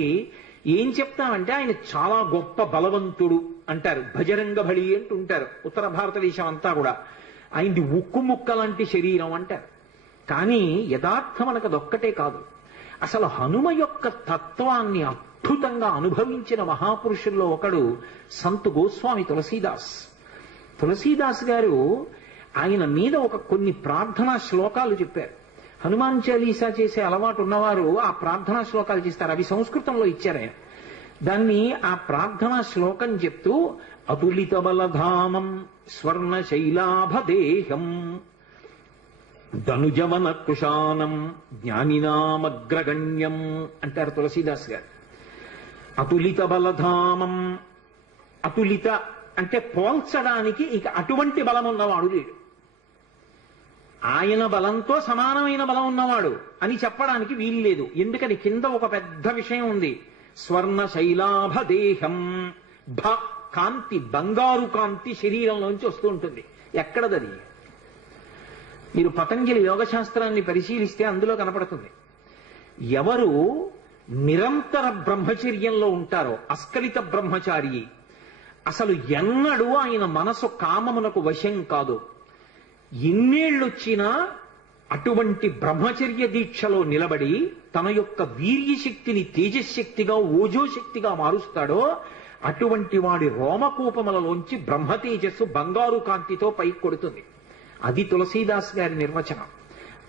ఏం చెప్తామంటే ఆయన చాలా గొప్ప బలవంతుడు అంటారు. భజరంగ బలి అంటుంటారు. ఉత్తర భారతదేశం అంతా కూడా ఆయనది ఉక్కు ముక్క లాంటి శరీరం అంటారు. కానీ యథార్థం మనకు అదొక్కటే కాదు. అసలు హనుమ యొక్క తత్వాన్ని అద్భుతంగా అనుభవించిన మహాపురుషుల్లో ఒకడు సంత్ గోస్వామి తులసీదాస్. తులసీదాస్ గారు ఆయన మీద కొన్ని ప్రార్థనా శ్లోకాలు చెప్పారు. హనుమాన్ చాలీసా చేసే అలవాటు ఉన్నవారు ఆ ప్రార్థనా శ్లోకాలు చేస్తారు. అవి సంస్కృతంలో ఇచ్చారు ఆయన. దాన్ని ఆ ప్రార్థనా శ్లోకం చెప్తూ అతులిత బలధామం స్వర్ణ శైలాభదేహం ధనుజవన కుశానం జ్ఞానినామగ్రగణ్యం అంటారు తులసీదాస్ గారు. అతులిత బలధామం, అతులిత అంటే పోల్చడానికి ఇక అటువంటి బలం ఉన్నవాడు లేడు. ఆయన బలంతో సమానమైన బలం ఉన్నవాడు అని చెప్పడానికి వీలు లేదు. ఎందుకని కింద ఒక పెద్ద విషయం ఉంది. స్వర్ణ శైలాభదేహం, భ కాంతి, బంగారు కాంతి శరీరంలోంచి వస్తూ ఉంటుంది. ఎక్కడదది? మీరు పతంజలి యోగశాస్త్రాన్ని పరిశీలిస్తే అందులో కనపడుతుంది. ఎవరు నిరంతర బ్రహ్మచర్యంలో ఉంటారో, అస్కలిత బ్రహ్మచారి, అసలు ఎన్నడూ ఆయన మనసు కామమునకు వశం కాదు. ఎన్నేళ్ళొచ్చినా అటువంటి బ్రహ్మచర్య దీక్షలో నిలబడి తన యొక్క వీర్యశక్తిని తేజశక్తిగా ఓజోశక్తిగా మారుస్తాడో అటువంటి వాడి రోమకూపములలోంచి బ్రహ్మ తేజస్సు బంగారు కాంతితో పైకి కొడుతుంది. అది తులసీదాస్ గారి నిర్వచనం.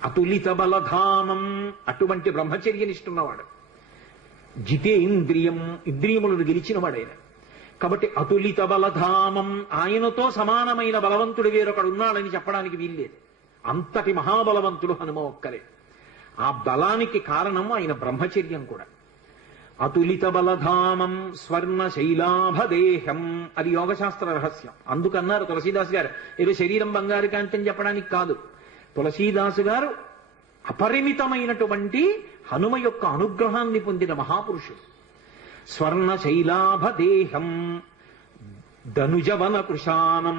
అతులిత బలధానం, అటువంటి బ్రహ్మచర్యనిష్ఠున్నవాడు. జితేంద్రియం, ఇంద్రియములను గెలిచినవాడైన. కాబట్టి అతులిత బలధామం, ఆయనతో సమానమైన బలవంతుడు వేరొకడు ఉన్నాడని చెప్పడానికి వీల్లేదు. అంతటి మహాబలవంతుడు హనుమ ఒక్కరే. ఆ బలానికి కారణం ఆయన బ్రహ్మచర్యం కూడా. అతులిత బలధామం స్వర్ణ శైలాభదేహం, అది యోగశాస్త్ర రహస్యం. అందుకన్నారు తులసీదాస్ గారు, ఏదో శరీరం బంగారు కాంతి చెప్పడానికి కాదు. తులసీదాసు గారు అపరిమితమైనటువంటి హనుమ యొక్క అనుగ్రహాన్ని పొందిన మహాపురుషుడు. స్వర్ణ శైలాభదేహం ధనుజవన కృశానం,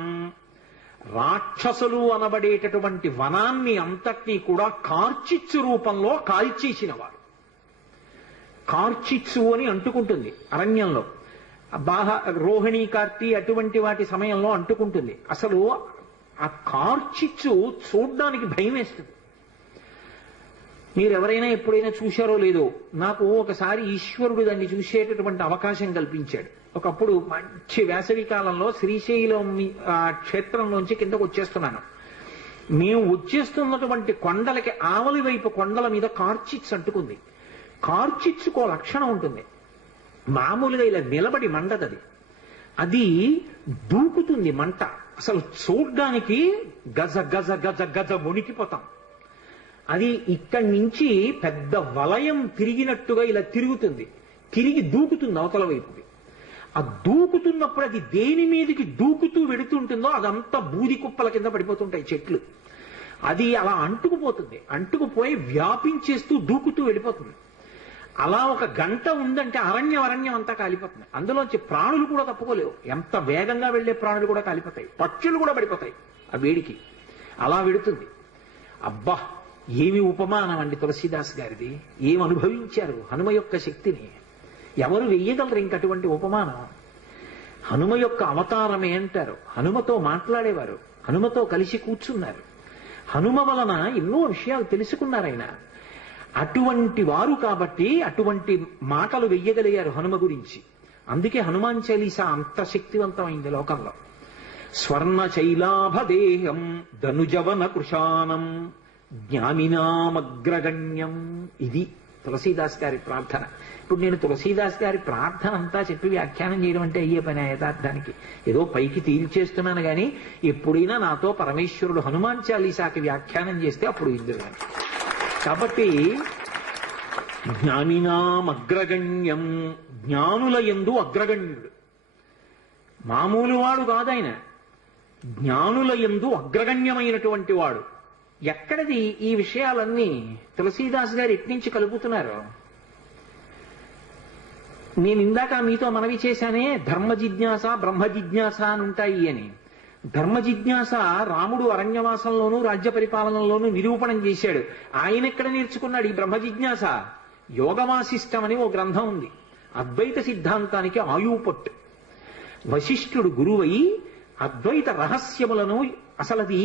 రాక్షసులు అనబడేటటువంటి వనాన్ని అంతటినీ కూడా కార్చిచ్చు రూపంలో కాల్చేసినవారు. కార్చిచ్చు అని అంటుకుంటుంది అరణ్యంలో. రోహిణీ కార్తీ అటువంటి వాటి సమయంలో అంటుకుంటుంది. అసలు ఆ కార్చిచ్చు చూడ్డానికి భయం వేస్తుంది. మీరెవరైనా ఎప్పుడైనా చూశారో లేదో, నాకు ఒకసారి ఈశ్వరుడు దాన్ని చూసేటటువంటి అవకాశం కల్పించాడు. ఒకప్పుడు మంచి వేసవి కాలంలో శ్రీశైలం క్షేత్రంలోంచి కిందకు వచ్చేస్తున్నాను. మేము వచ్చేస్తున్నటువంటి కొండలకి ఆవలి వైపు కొండల మీద కార్చిచ్చు అంటుకుంది. కార్చిచ్చుకో లక్షణం ఉంటుంది. మామూలుగా ఇలా నిలబడి మండదది, అది దూకుతుంది మంట. అసలు చూడ్డానికి గజ గజ గజ గజ వణికిపోతాం. అది ఇక్కడి నుంచి పెద్ద వలయం తిరిగినట్టుగా ఇలా తిరుగుతుంది, తిరిగి దూకుతుంది అవతల వైపుకి. ఆ దూకుతున్నప్పుడు అది దేని మీదకి దూకుతూ వెడుతుంటుందో అదంతా బూది కుప్పల కింద పడిపోతుంటాయి చెట్లు. అది అలా అంటుకుపోతుంది, అంటుకుపోయి వ్యాపించేస్తూ దూకుతూ వెళ్ళిపోతుంది. అలా ఒక గంట ఉందంటే అరణ్యం అంతా కాలిపోతుంది. అందులోంచి ప్రాణులు కూడా తప్పుకోలేవు. ఎంత వేగంగా వెళ్లే ప్రాణులు కూడా కాలిపోతాయి, పక్షులు కూడా పడిపోతాయి ఆ వేడికి. అలా వెడుతుంది. అబ్బా, ఏమి ఉపమానం అండి తులసీదాస్ గారిది! ఏం అనుభవించారు హనుమ యొక్క శక్తిని! ఎవరు వెయ్యగలరు ఇంకటువంటి ఉపమానం? హనుమ యొక్క అవతారమే అంటారు. హనుమతో మాట్లాడేవారు, హనుమతో కలిసి కూర్చున్నారు, హనుమ వలన ఎన్నో విషయాలు తెలుసుకున్నారు ఆయన. అటువంటి వారు కాబట్టి అటువంటి మాటలు వెయ్యగలిగారు హనుమ గురించి. అందుకే హనుమాన్ చాలీసా అంత శక్తివంతమైంది లోకంలో. స్వర్ణ శైలాభదేహం ధనుజవన కృషానం జ్ఞానినామగ్రగణ్యం. ఇది తులసీదాస్ గారి ప్రార్థన. ఇప్పుడు నేను తులసీదాస్ గారి ప్రార్థన అంతా చెప్పి వ్యాఖ్యానం చేయడం అంటే అయ్యే పని యథార్థానికి ఏదో పైకి తేల్చేస్తున్నాను కానీ ఎప్పుడైనా నాతో పరమేశ్వరుడు హనుమాన్ చాలీసాకి వ్యాఖ్యానం చేస్తే అప్పుడు ఇద్దరు. కాబట్టి జ్ఞానినామగ్రగణ్యం, జ్ఞానుల యందు అగ్రగణ్యుడు, మామూలు వాడు కాదాయన, జ్ఞానుల యందు అగ్రగణ్యమైనటువంటి వాడు. ఎక్కడిది ఈ విషయాలన్నీ తులసీదాస్ గారు ఎట్నుంచి కలుపుతున్నారు? నేను ఇందాక మీతో మనవి చేశానే, ధర్మ జిజ్ఞాస బ్రహ్మ జిజ్ఞాస అని ఉంటాయి అని. ధర్మ జిజ్ఞాస రాముడు అరణ్యవాసంలోనూ రాజ్య పరిపాలనలోనూ నిరూపణం చేశాడు. ఆయన ఎక్కడ నేర్చుకున్నాడు ఈ బ్రహ్మ జిజ్ఞాస? యోగవాసిష్టం అని ఓ గ్రంథం ఉంది, అద్వైత సిద్ధాంతానికి ఆయుపట్టు. వశిష్ఠుడు గురువై అద్వైత రహస్యములను, అసలది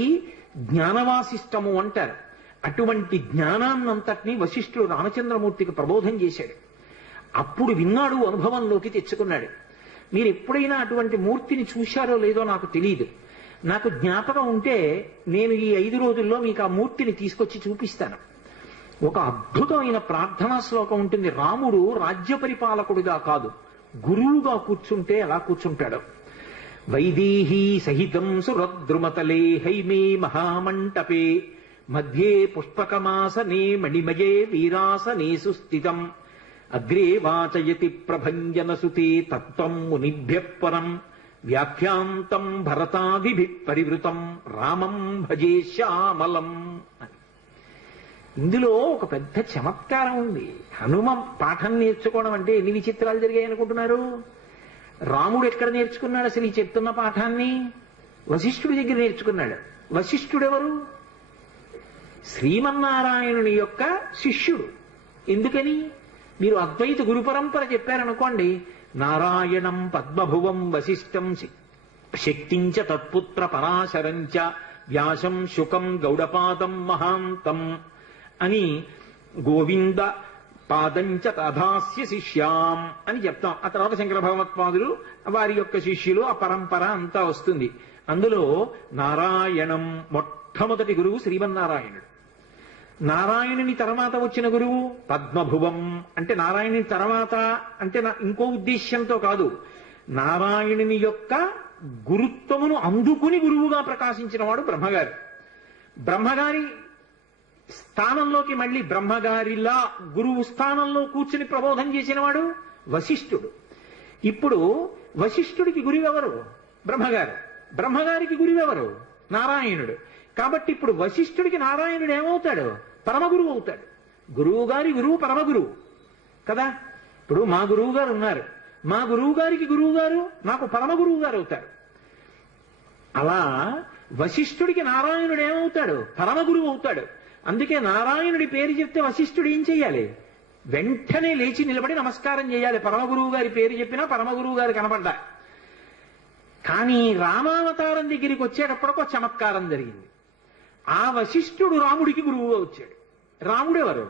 జ్ఞానవాసిష్టము అంటారు. అటువంటి జ్ఞానాన్నంతటినీ వశిష్ఠుడు రామచంద్రమూర్తికి ప్రబోధం చేశాడు. అప్పుడు విన్నాడు, అనుభవంలోకి తెచ్చుకున్నాడు. మీరు ఎప్పుడైనా అటువంటి మూర్తిని చూశారో లేదో నాకు తెలియదు. నాకు జ్ఞాపకం ఉంటే నేను ఈ 5 రోజుల్లో మీకు ఆ మూర్తిని తీసుకొచ్చి చూపిస్తాను. ఒక అద్భుతమైన ప్రార్థనా శ్లోకం ఉంటుంది. రాముడు రాజ్య పరిపాలకుడిగా కాదు, గురువుగా కూర్చుంటే ఎలా కూర్చుంటాడో. వైదేహీ సహితం సురద్రుమతలే హైమే మహామంటపే మధ్యే పుష్పకమాసనే మణిమయే వీరాసనే సుస్థితం అగ్రే వాచయతి ప్రభంజనసుతే తత్వం మునిభ్యః పరం వ్యాఖ్యాంతం భరతాదిభిః పరివృతం రామం భజే శ్యామలం. ఇందులో ఒక పెద్ద చమత్కారం ఉంది. హనుమ పాఠం నేర్చుకోవడం అంటే ఎన్ని విచిత్రాలు జరిగాయి అనుకుంటున్నారు? రాముడు ఎక్కడ నేర్చుకున్నాడు అసలు ఈ చెప్తున్న పాఠాన్ని? వశిష్ఠుడి దగ్గర నేర్చుకున్నాడు. వశిష్ఠుడెవరు? శ్రీమన్నారాయణుని యొక్క శిష్యుడు. ఎందుకని? మీరు అద్వైత గురు పరంపర చెప్పారనుకోండి, నారాయణం పద్మభువం వశిష్టం శక్తించ తత్పుత్ర పరాశరంచ వ్యాసం శుకం గౌడపాదం మహాంతం అని గోవింద పాదంచ తధాస్య శిష్యాం అని చెప్తాం. ఆ తర్వాత శంకర భగవత్పాదులు వారి యొక్క శిష్యులు, ఆ పరంపర అంతా వస్తుంది. అందులో నారాయణం మొట్టమొదటి గురువు శ్రీమన్నారాయణుడు. నారాయణుని తర్వాత వచ్చిన గురువు పద్మభువం. అంటే నారాయణుని తర్వాత అంటే ఇంకో ఉద్దేశ్యంతో కాదు, నారాయణుని యొక్క గురుత్వమును అందుకుని గురువుగా ప్రకాశించిన వాడు బ్రహ్మగారు. బ్రహ్మగారి స్థానంలోకి మళ్ళీ బ్రహ్మగారిలా గురువు స్థానంలో కూర్చుని ప్రబోధం చేసిన వాడు వశిష్ఠుడు. ఇప్పుడు వశిష్ఠుడికి గురువెవరు? బ్రహ్మగారు. బ్రహ్మగారికి గురువెవరు? నారాయణుడు. కాబట్టి ఇప్పుడు వశిష్ఠుడికి నారాయణుడు ఏమవుతాడు? పరమగురువు అవుతాడు. గురువు గారి గురువు పరమగురువు కదా. ఇప్పుడు మా గురువు గారు ఉన్నారు, మా గురువు గారికి గురువు గారు నాకు పరమగురువు గారు అవుతారు. అలా వశిష్ఠుడికి నారాయణుడు ఏమవుతాడు? పరమగురువు అవుతాడు. అందుకే నారాయణుడి పేరు చెప్తే వశిష్ఠుడు ఏం చెయ్యాలి? వెంటనే లేచి నిలబడి నమస్కారం చేయాలి. పరమగురువు గారి పేరు చెప్పినా పరమగురువు గారు కనపడ్డా. కానీ రామావతారం దగ్గరికి వచ్చేటప్పటికి ఒక చమత్కారం జరిగింది. ఆ వశిష్ఠుడు రాముడికి గురువుగా వచ్చాడు. రాముడెవరు?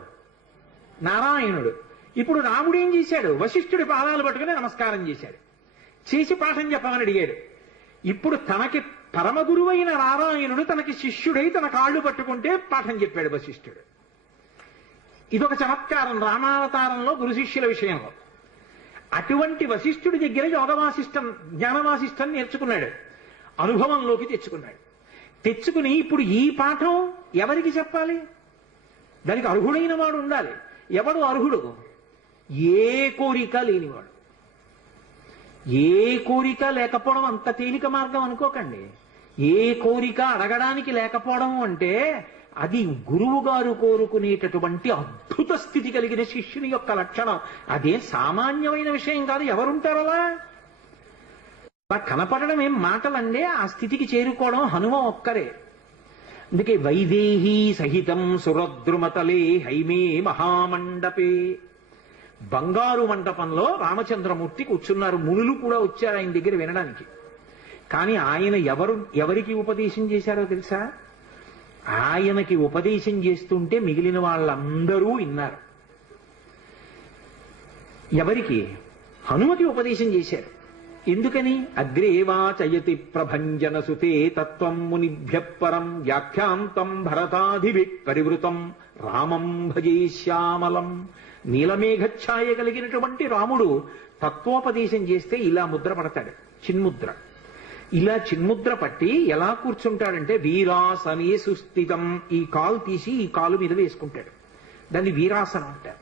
నారాయణుడు. ఇప్పుడు రాముడు ఏం చేశాడు? వశిష్ఠుడి పాదాలు పట్టుకుని నమస్కారం చేశాడు, చేసి పాఠం చెప్పమని అడిగాడు. ఇప్పుడు తనకి పరమగురువైన నారాయణుడు తనకి శిష్యుడై తన కాళ్ళు పట్టుకుంటే పాఠం చెప్పాడు వశిష్ఠుడు. ఇదొక చమత్కారం రామావతారంలో గురు శిష్యుల విషయంలో. అటువంటి వశిష్ఠుడి దగ్గర యోగవాసిష్టం జ్ఞానవాసిష్టం నేర్చుకున్నాడు, అనుభవంలోకి తెచ్చుకున్నాడు. తెచ్చుకుని ఇప్పుడు ఈ పాఠం ఎవరికి చెప్పాలి? దానికి అర్హుడైన వాడు ఉండాలి. ఎవడు అర్హుడు? ఏ కోరిక లేనివాడు. ఏ కోరిక లేకపోవడం అంత తేలిక మార్గం అనుకోకండి. ఏ కోరిక అడగడానికి లేకపోవడం అంటే అది గురువు గారు కోరుకునేటటువంటి అద్భుత స్థితి కలిగిన శిష్యుని యొక్క లక్షణం. అదే సామాన్యమైన విషయం కాదు. ఎవరుంటారు అలా? కనపడడం ఏం మాటలండే, ఆ స్థితికి చేరుకోవడం హనుమ ఒక్కరే. అందుకే వైదేహీ సహితం సురద్రుమతలే హైమే మహామండపే. బంగారు మంటపంలో రామచంద్రమూర్తి కూర్చున్నారు. మునులు కూడా వచ్చారు ఆయన దగ్గర వినడానికి. కానీ ఆయన ఎవరికి ఉపదేశం చేశారో తెలుసా? ఆయనకి ఉపదేశం చేస్తుంటే మిగిలిన వాళ్ళందరూ విన్నారు. ఎవరికి? హనుమకి ఉపదేశం చేశారు. ఎందుకని? అగ్రేవాచయతి ప్రభంజన సుతే తత్వం మునిభ్య పరం వ్యాఖ్యాంతం భరతాధివి పరివృతం రామం భజే శ్యామలం. నీలమేఘఛాయ కలిగినటువంటి రాముడు తత్వోపదేశం చేస్తే ఇలా ముద్ర పడతాడు, చిన్ముద్ర. ఇలా చిన్ముద్ర పట్టి ఎలా కూర్చుంటాడంటే వీరాసనే సుస్థితం. ఈ కాలు తీసి ఈ కాలు మీద వేసుకుంటాడు. దాన్ని వీరాసనం అంటారు.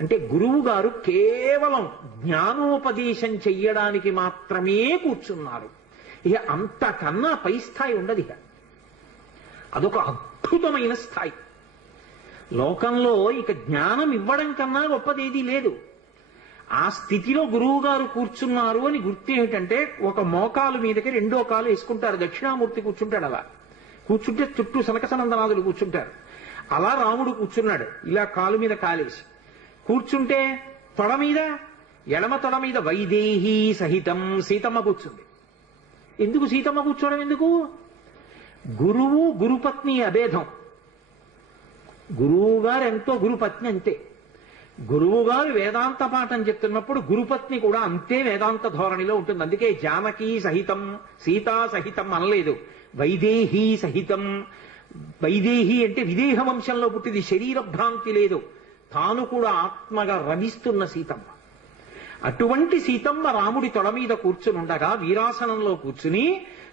అంటే గురువు గారు కేవలం జ్ఞానోపదేశం చెయ్యడానికి మాత్రమే కూర్చున్నారు. ఇక అంతకన్నా పై స్థాయి ఉండదు. ఇక అదొక అద్భుతమైన స్థాయి. లోకంలో ఇక జ్ఞానం ఇవ్వడం కన్నా గొప్పదేదీ లేదు. ఆ స్థితిలో గురువు గారు కూర్చున్నారు అని గుర్తు ఏమిటంటే, ఒక మోకాలు మీదకి రెండో కాలు వేసుకుంటారు. దక్షిణామూర్తి కూర్చుంటాడు. అలా కూర్చుంటే చుట్టూ సనక సనందనాథులు కూర్చుంటారు. అలా రాముడు కూర్చున్నాడు, ఇలా కాలు మీద కాలేసి. కూర్చుంటే తొడ మీద, ఎడమ తొడ మీద వైదేహీ సహితం సీతమ్మ కూర్చుంది. ఎందుకు సీతమ్మ కూర్చోవడం? ఎందుకు? గురువు గురుపత్ని అభేదం. గురువు గారు ఎంతో గురుపత్ని అంతే. గురువు గారు వేదాంత పాఠం చెప్తున్నప్పుడు గురుపత్ని కూడా అంతే వేదాంత ధోరణిలో ఉంటుంది. అందుకే జానకీ సహితం సీతా సహితం అనలేదు, వైదేహీ సహితం. వైదేహి అంటే విదేహ వంశంలో పుట్టింది, శరీర భ్రాంతి లేదు, తాను కూడా ఆత్మగా రమిస్తున్న సీతమ్మ. అటువంటి సీతమ్మ రాముడి తొడ మీద కూర్చునుండగా వీరాసనంలో కూర్చుని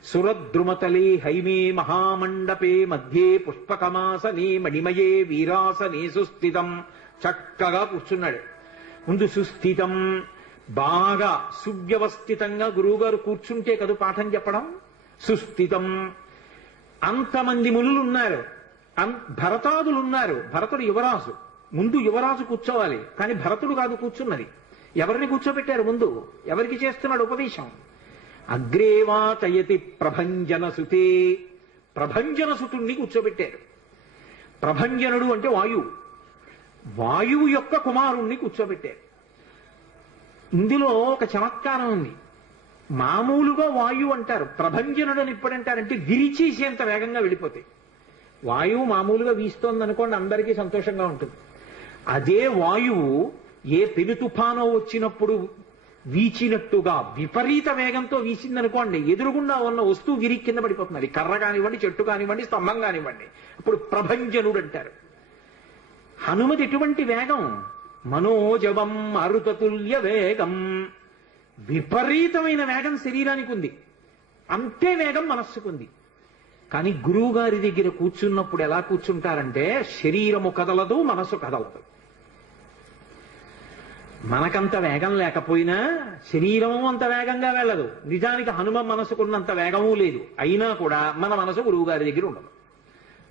సురద్రుమతలే హైమే మహామండపే మధ్యే పుష్పకమాసనే మణిమయే వీరాసనే సుస్థితం. చక్కగా కూర్చున్నాడు. ముందు సుస్థితం, బాగా సువ్యవస్థితంగా గురువుగారు కూర్చుంటే కదూ పాఠం చెప్పడం. సుస్థితం. అంతమంది మునులున్నారు, భరతాదులున్నారు. భరతుడు యువరాజు, ముందు యువరాజు కూర్చోవాలి. కానీ భరతుడు కాదు కూర్చున్నది. ఎవరిని కూర్చోబెట్టారు ముందు? ఎవరికి చేస్తున్నాడు ఉపదేశం? అగ్రేవాచయతి ప్రభంజన సుతే. ప్రభంజన సుతుణ్ణి కూర్చోబెట్టారు. ప్రభంజనుడు అంటే వాయువు. వాయువు యొక్క కుమారుణ్ణి కూర్చోబెట్టారు. ఇందులో ఒక చమత్కారం ఉంది. మామూలుగా వాయువు అంటారు, ప్రభంజనుడు అని ఇప్పుడంటారంటే విరిచేసేంత వేగంగా వెళ్ళిపోతాయి. వాయువు మామూలుగా వీస్తోందనుకోండి, అందరికీ సంతోషంగా ఉంటుంది. అదే వాయువు ఏ పెను తుఫానో వచ్చినప్పుడు వీచినట్టుగా విపరీత వేగంతో వీసిందనుకోండి, ఎదురుగుండా ఉన్న వస్తువు విరి కింద పడిపోతుంది. కర్ర కానివ్వండి, చెట్టు కానివ్వండి, స్తంభం కానివ్వండి. అప్పుడు ప్రభంజనుడు అంటారు. హనుమతి ఎటువంటి వేగం? మనోజవం అరుతతుల్య వేగం. విపరీతమైన వేగం శరీరానికి ఉంది, అంతే వేగం మనస్సుకుంది. కానీ గురువు గారి దగ్గర కూర్చున్నప్పుడు ఎలా కూర్చుంటారంటే శరీరము కదలదు, మనసు కదలదు. మనకంత వేగం లేకపోయినా శరీరము అంత వేగంగా వెళ్ళదు. నిజానికి హనుమ మనసుకున్నంత వేగమూ లేదు. అయినా కూడా మన మనసు గురువు గారి దగ్గర ఉండదు.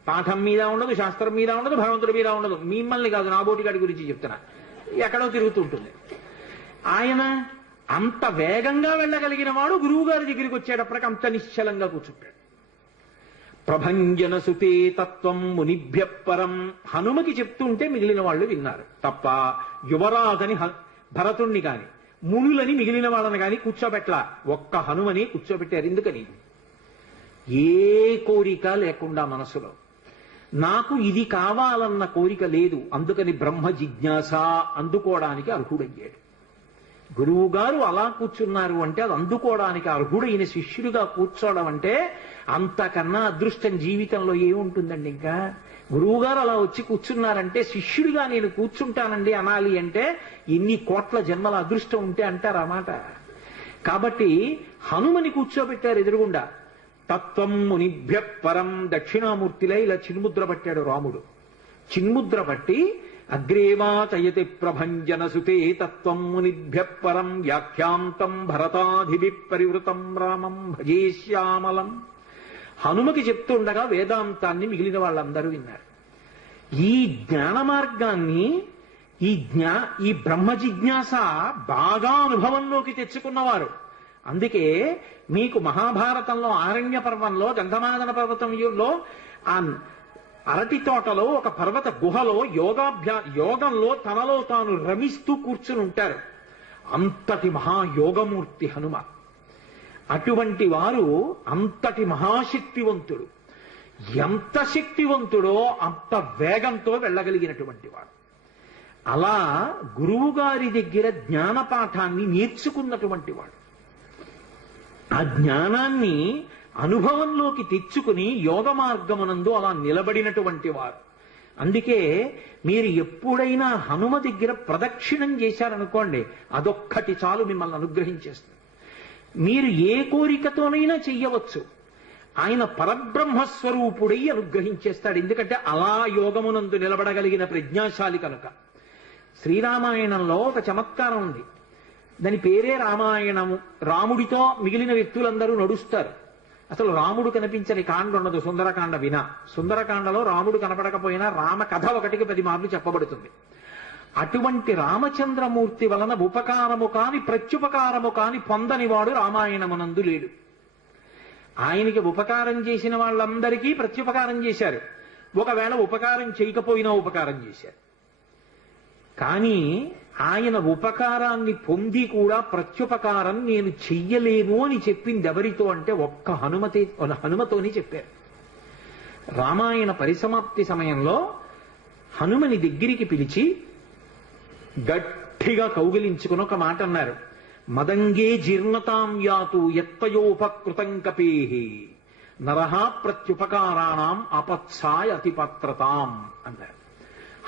పాఠం మీద ఉండదు, శాస్త్రం మీద ఉండదు, భగవంతుడి మీద ఉండదు. మిమ్మల్ని కాదు, నాబోటిగాడి గురించి చెప్తున్నా. ఎక్కడో తిరుగుతుంటుంది. ఆయన అంత వేగంగా వెళ్ళగలిగిన వాడు గురువు గారి దగ్గరికి వచ్చేటప్పటికి అంత నిశ్చలంగా కూర్చుంటాడు. ప్రభంజన సుతే తత్వం మునిభ్య పరం. హనుమకి చెప్తుంటే మిగిలిన వాళ్ళు విన్నారు తప్ప యువరాజని భరతుణ్ణి కాని మునులని మిగిలిన వాళ్ళని కాని కూర్చోబెట్లా. ఒక్క హనుమని కూర్చోబెట్టారు. ఎందుకని? ఏ కోరిక లేకుండా మనసులో నాకు ఇది కావాలన్న కోరిక లేదు. అందుకని బ్రహ్మ జిజ్ఞాస అందుకోవడానికి అర్హుడయ్యాడు. గురువు గారు అలా కూర్చున్నారు అంటే అది అందుకోవడానికి అర్హుడైన శిష్యుడిగా కూర్చోవడం అంటే అంతకన్నా అదృష్టం జీవితంలో ఏముంటుందండి. ఇంకా గురువు గారు అలా వచ్చి కూర్చున్నారంటే శిష్యుడిగా నేను కూర్చుంటానండి అనాలి అంటే ఎన్ని కోట్ల జన్మల అదృష్టం ఉంటే అంటారు ఆ మాట. కాబట్టి హనుమని కూర్చోబెట్టారు ఎదురుగుండా. తత్వం మునిభ్య పరం. దక్షిణామూర్తిలో ఇలా చిన్ముద్ర పట్టాడు రాముడు. చిన్ముద్ర పట్టి అగ్రేవాచయతి ప్రభంజన సుతే తత్వం మునిభ్య పరం వ్యాఖ్యాంతం భరతాధివి పరివృతం రామం భజే శ్యామలం. హనుమకి చెప్తుండగా వేదాంతాన్ని మిగిలిన వాళ్ళందరూ విన్నారు. ఈ జ్ఞాన మార్గాన్ని, ఈ బ్రహ్మ జిజ్ఞాస బాగా అనుభవంలోకి తెచ్చుకున్నవారు. అందుకే మీకు మహాభారతంలో ఆరణ్య పర్వంలో గంధమాదన పర్వతంలో అరటి తోటలో ఒక పర్వత గుహలో యోగంలో తనలో తాను రమిస్తూ కూర్చుని ఉంటారు. అంతటి మహాయోగమూర్తి హనుమ. అటువంటి వారు అంతటి మహాశక్తివంతుడు. ఎంత శక్తివంతుడో అంత వేగంతో వెళ్ళగలిగినటువంటి వాడు. అలా గురువు గారి దగ్గర జ్ఞానపాఠాన్ని నేర్చుకున్నటువంటి వాడు. ఆ జ్ఞానాన్ని అనుభవంలోకి తెచ్చుకుని యోగ మార్గమునందు అలా నిలబడినటువంటి వారు. అందుకే మీరు ఎప్పుడైనా హనుమ దగ్గర ప్రదక్షిణం చేశారనుకోండి, అదొక్కటి చాలు మిమ్మల్ని అనుగ్రహించేస్తుంది. మీరు ఏ కోరికతోనైనా చెయ్యవచ్చు. ఆయన పరబ్రహ్మస్వరూపుడై అనుగ్రహించేస్తాడు. ఎందుకంటే అలా యోగమునందు నిలబడగలిగిన ప్రజ్ఞాశాలి కనుక. శ్రీరామాయణంలో ఒక చమత్కారం ఉంది. దాని పేరే రామాయణము. రాముడితో మిగిలిన వ్యక్తులందరూ నడుస్తారు. అసలు రాముడు కనిపించని కాండ ఉండదు సుందరకాండ వినా. సుందరకాండలో రాముడు కనపడకపోయినా రామ కథ 1కి 10 మార్లు చెప్పబడుతుంది. అటువంటి రామచంద్రమూర్తి వలన ఉపకారము కాని ప్రత్యుపకారము కాని పొందనివాడు రామాయణమునందు లేడు. ఆయనకి ఉపకారం చేసిన వాళ్ళందరికీ ప్రత్యుపకారం చేశారు. ఒకవేళ ఉపకారం చేయకపోయినా ఉపకారం చేశారు. కానీ ఆయన ఉపకారాన్ని పొంది కూడా ప్రత్యుపకారం నేను చెయ్యలేను అని చెప్పింది ఎవరితో అంటే ఒక్క హనుమతోని చెప్పారు. రామాయణ పరిసమాప్తి సమయంలో హనుమని దగ్గరికి పిలిచి గట్టిగా కౌగిలించుకుని ఒక మాట అన్నారు. మదంగే జీర్ణతాం యాతు ఎత్తయోపకృతం కపేహి నరహ ప్రత్యుపకారాణం అపత్సాయ అతిపత్రతాం అన్నారు.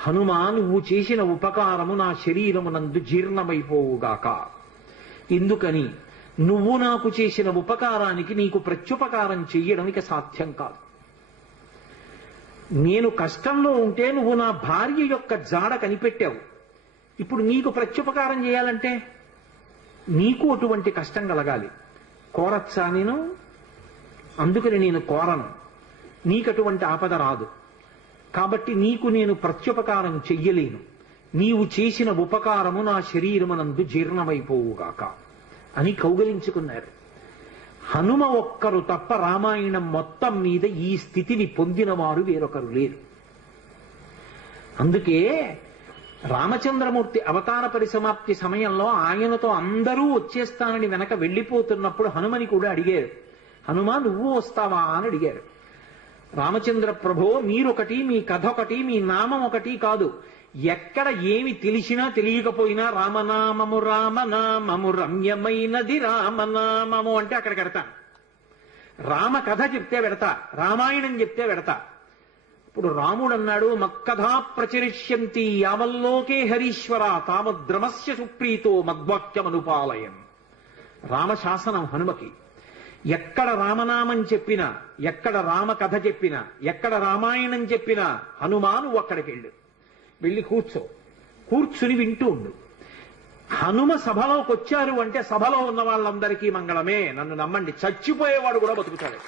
హనుమా, నువ్వు చేసిన ఉపకారము నా శరీరమునందు జీర్ణమైపోవుగాక. ఎందుకని? నువ్వు నాకు చేసిన ఉపకారానికి నీకు ప్రత్యుపకారం చెయ్యడం ఇక సాధ్యం కాదు. నేను కష్టంలో ఉంటే నువ్వు నా భార్య యొక్క జాడ కనిపెట్టావు. ఇప్పుడు నీకు ప్రత్యుపకారం చేయాలంటే నీకు అటువంటి కష్టం కలగాలి. కోరచ్చా నేను? అందుకని నేను కోరను. నీకటువంటి ఆపద రాదు. కాబట్టి నీకు నేను ప్రత్యుపకారం చెయ్యలేను. నీవు చేసిన ఉపకారము నా శరీరమునందు జీర్ణమైపోవుగాక అని కౌగలించుకున్నారు. హనుమ ఒక్కరు తప్ప రామాయణం మొత్తం మీద ఈ స్థితిని పొందిన వారు వేరొకరు లేరు. అందుకే రామచంద్రమూర్తి అవతార పరిసమాప్తి సమయంలో ఆయనతో అందరూ వచ్చేస్తానని వెనక వెళ్ళిపోతున్నప్పుడు హనుమని కూడా అడిగారు. హనుమ, నువ్వు వస్తావా అని అడిగారు. రామచంద్ర ప్రభో, మీరొకటి, మీ కథ ఒకటి, మీ నామం ఒకటి కాదు. ఎక్కడ ఏమి తెలిసినా తెలియకపోయినా రామనామము రామనామము రమ్యమైనది రామనామము అంటే అక్కడికి వెడతా. రామ కథ చెప్తే వెడతా, రామాయణం చెప్తే వెడతా. ఇప్పుడు రాముడు అన్నాడు, మక్కథా ప్రచరిష్యంతి యావల్లోకే హరీశ్వర తామద్రమస్య సుప్రీతో మద్వాక్యమనుపాలయం. రామశాసనం హనుమకి. ఎక్కడ రామనామం చెప్పినా, ఎక్కడ రామ కథ చెప్పినా, ఎక్కడ రామాయణం చెప్పినా హనుమాను అక్కడికి వెళ్ళి కూర్చుని వింటూ ఉండు. హనుమ సభలోకి వచ్చారు అంటే సభలో ఉన్న వాళ్ళందరికీ మంగళమే. నన్ను నమ్మండి, చచ్చిపోయేవాడు కూడా బతుకుతాడు.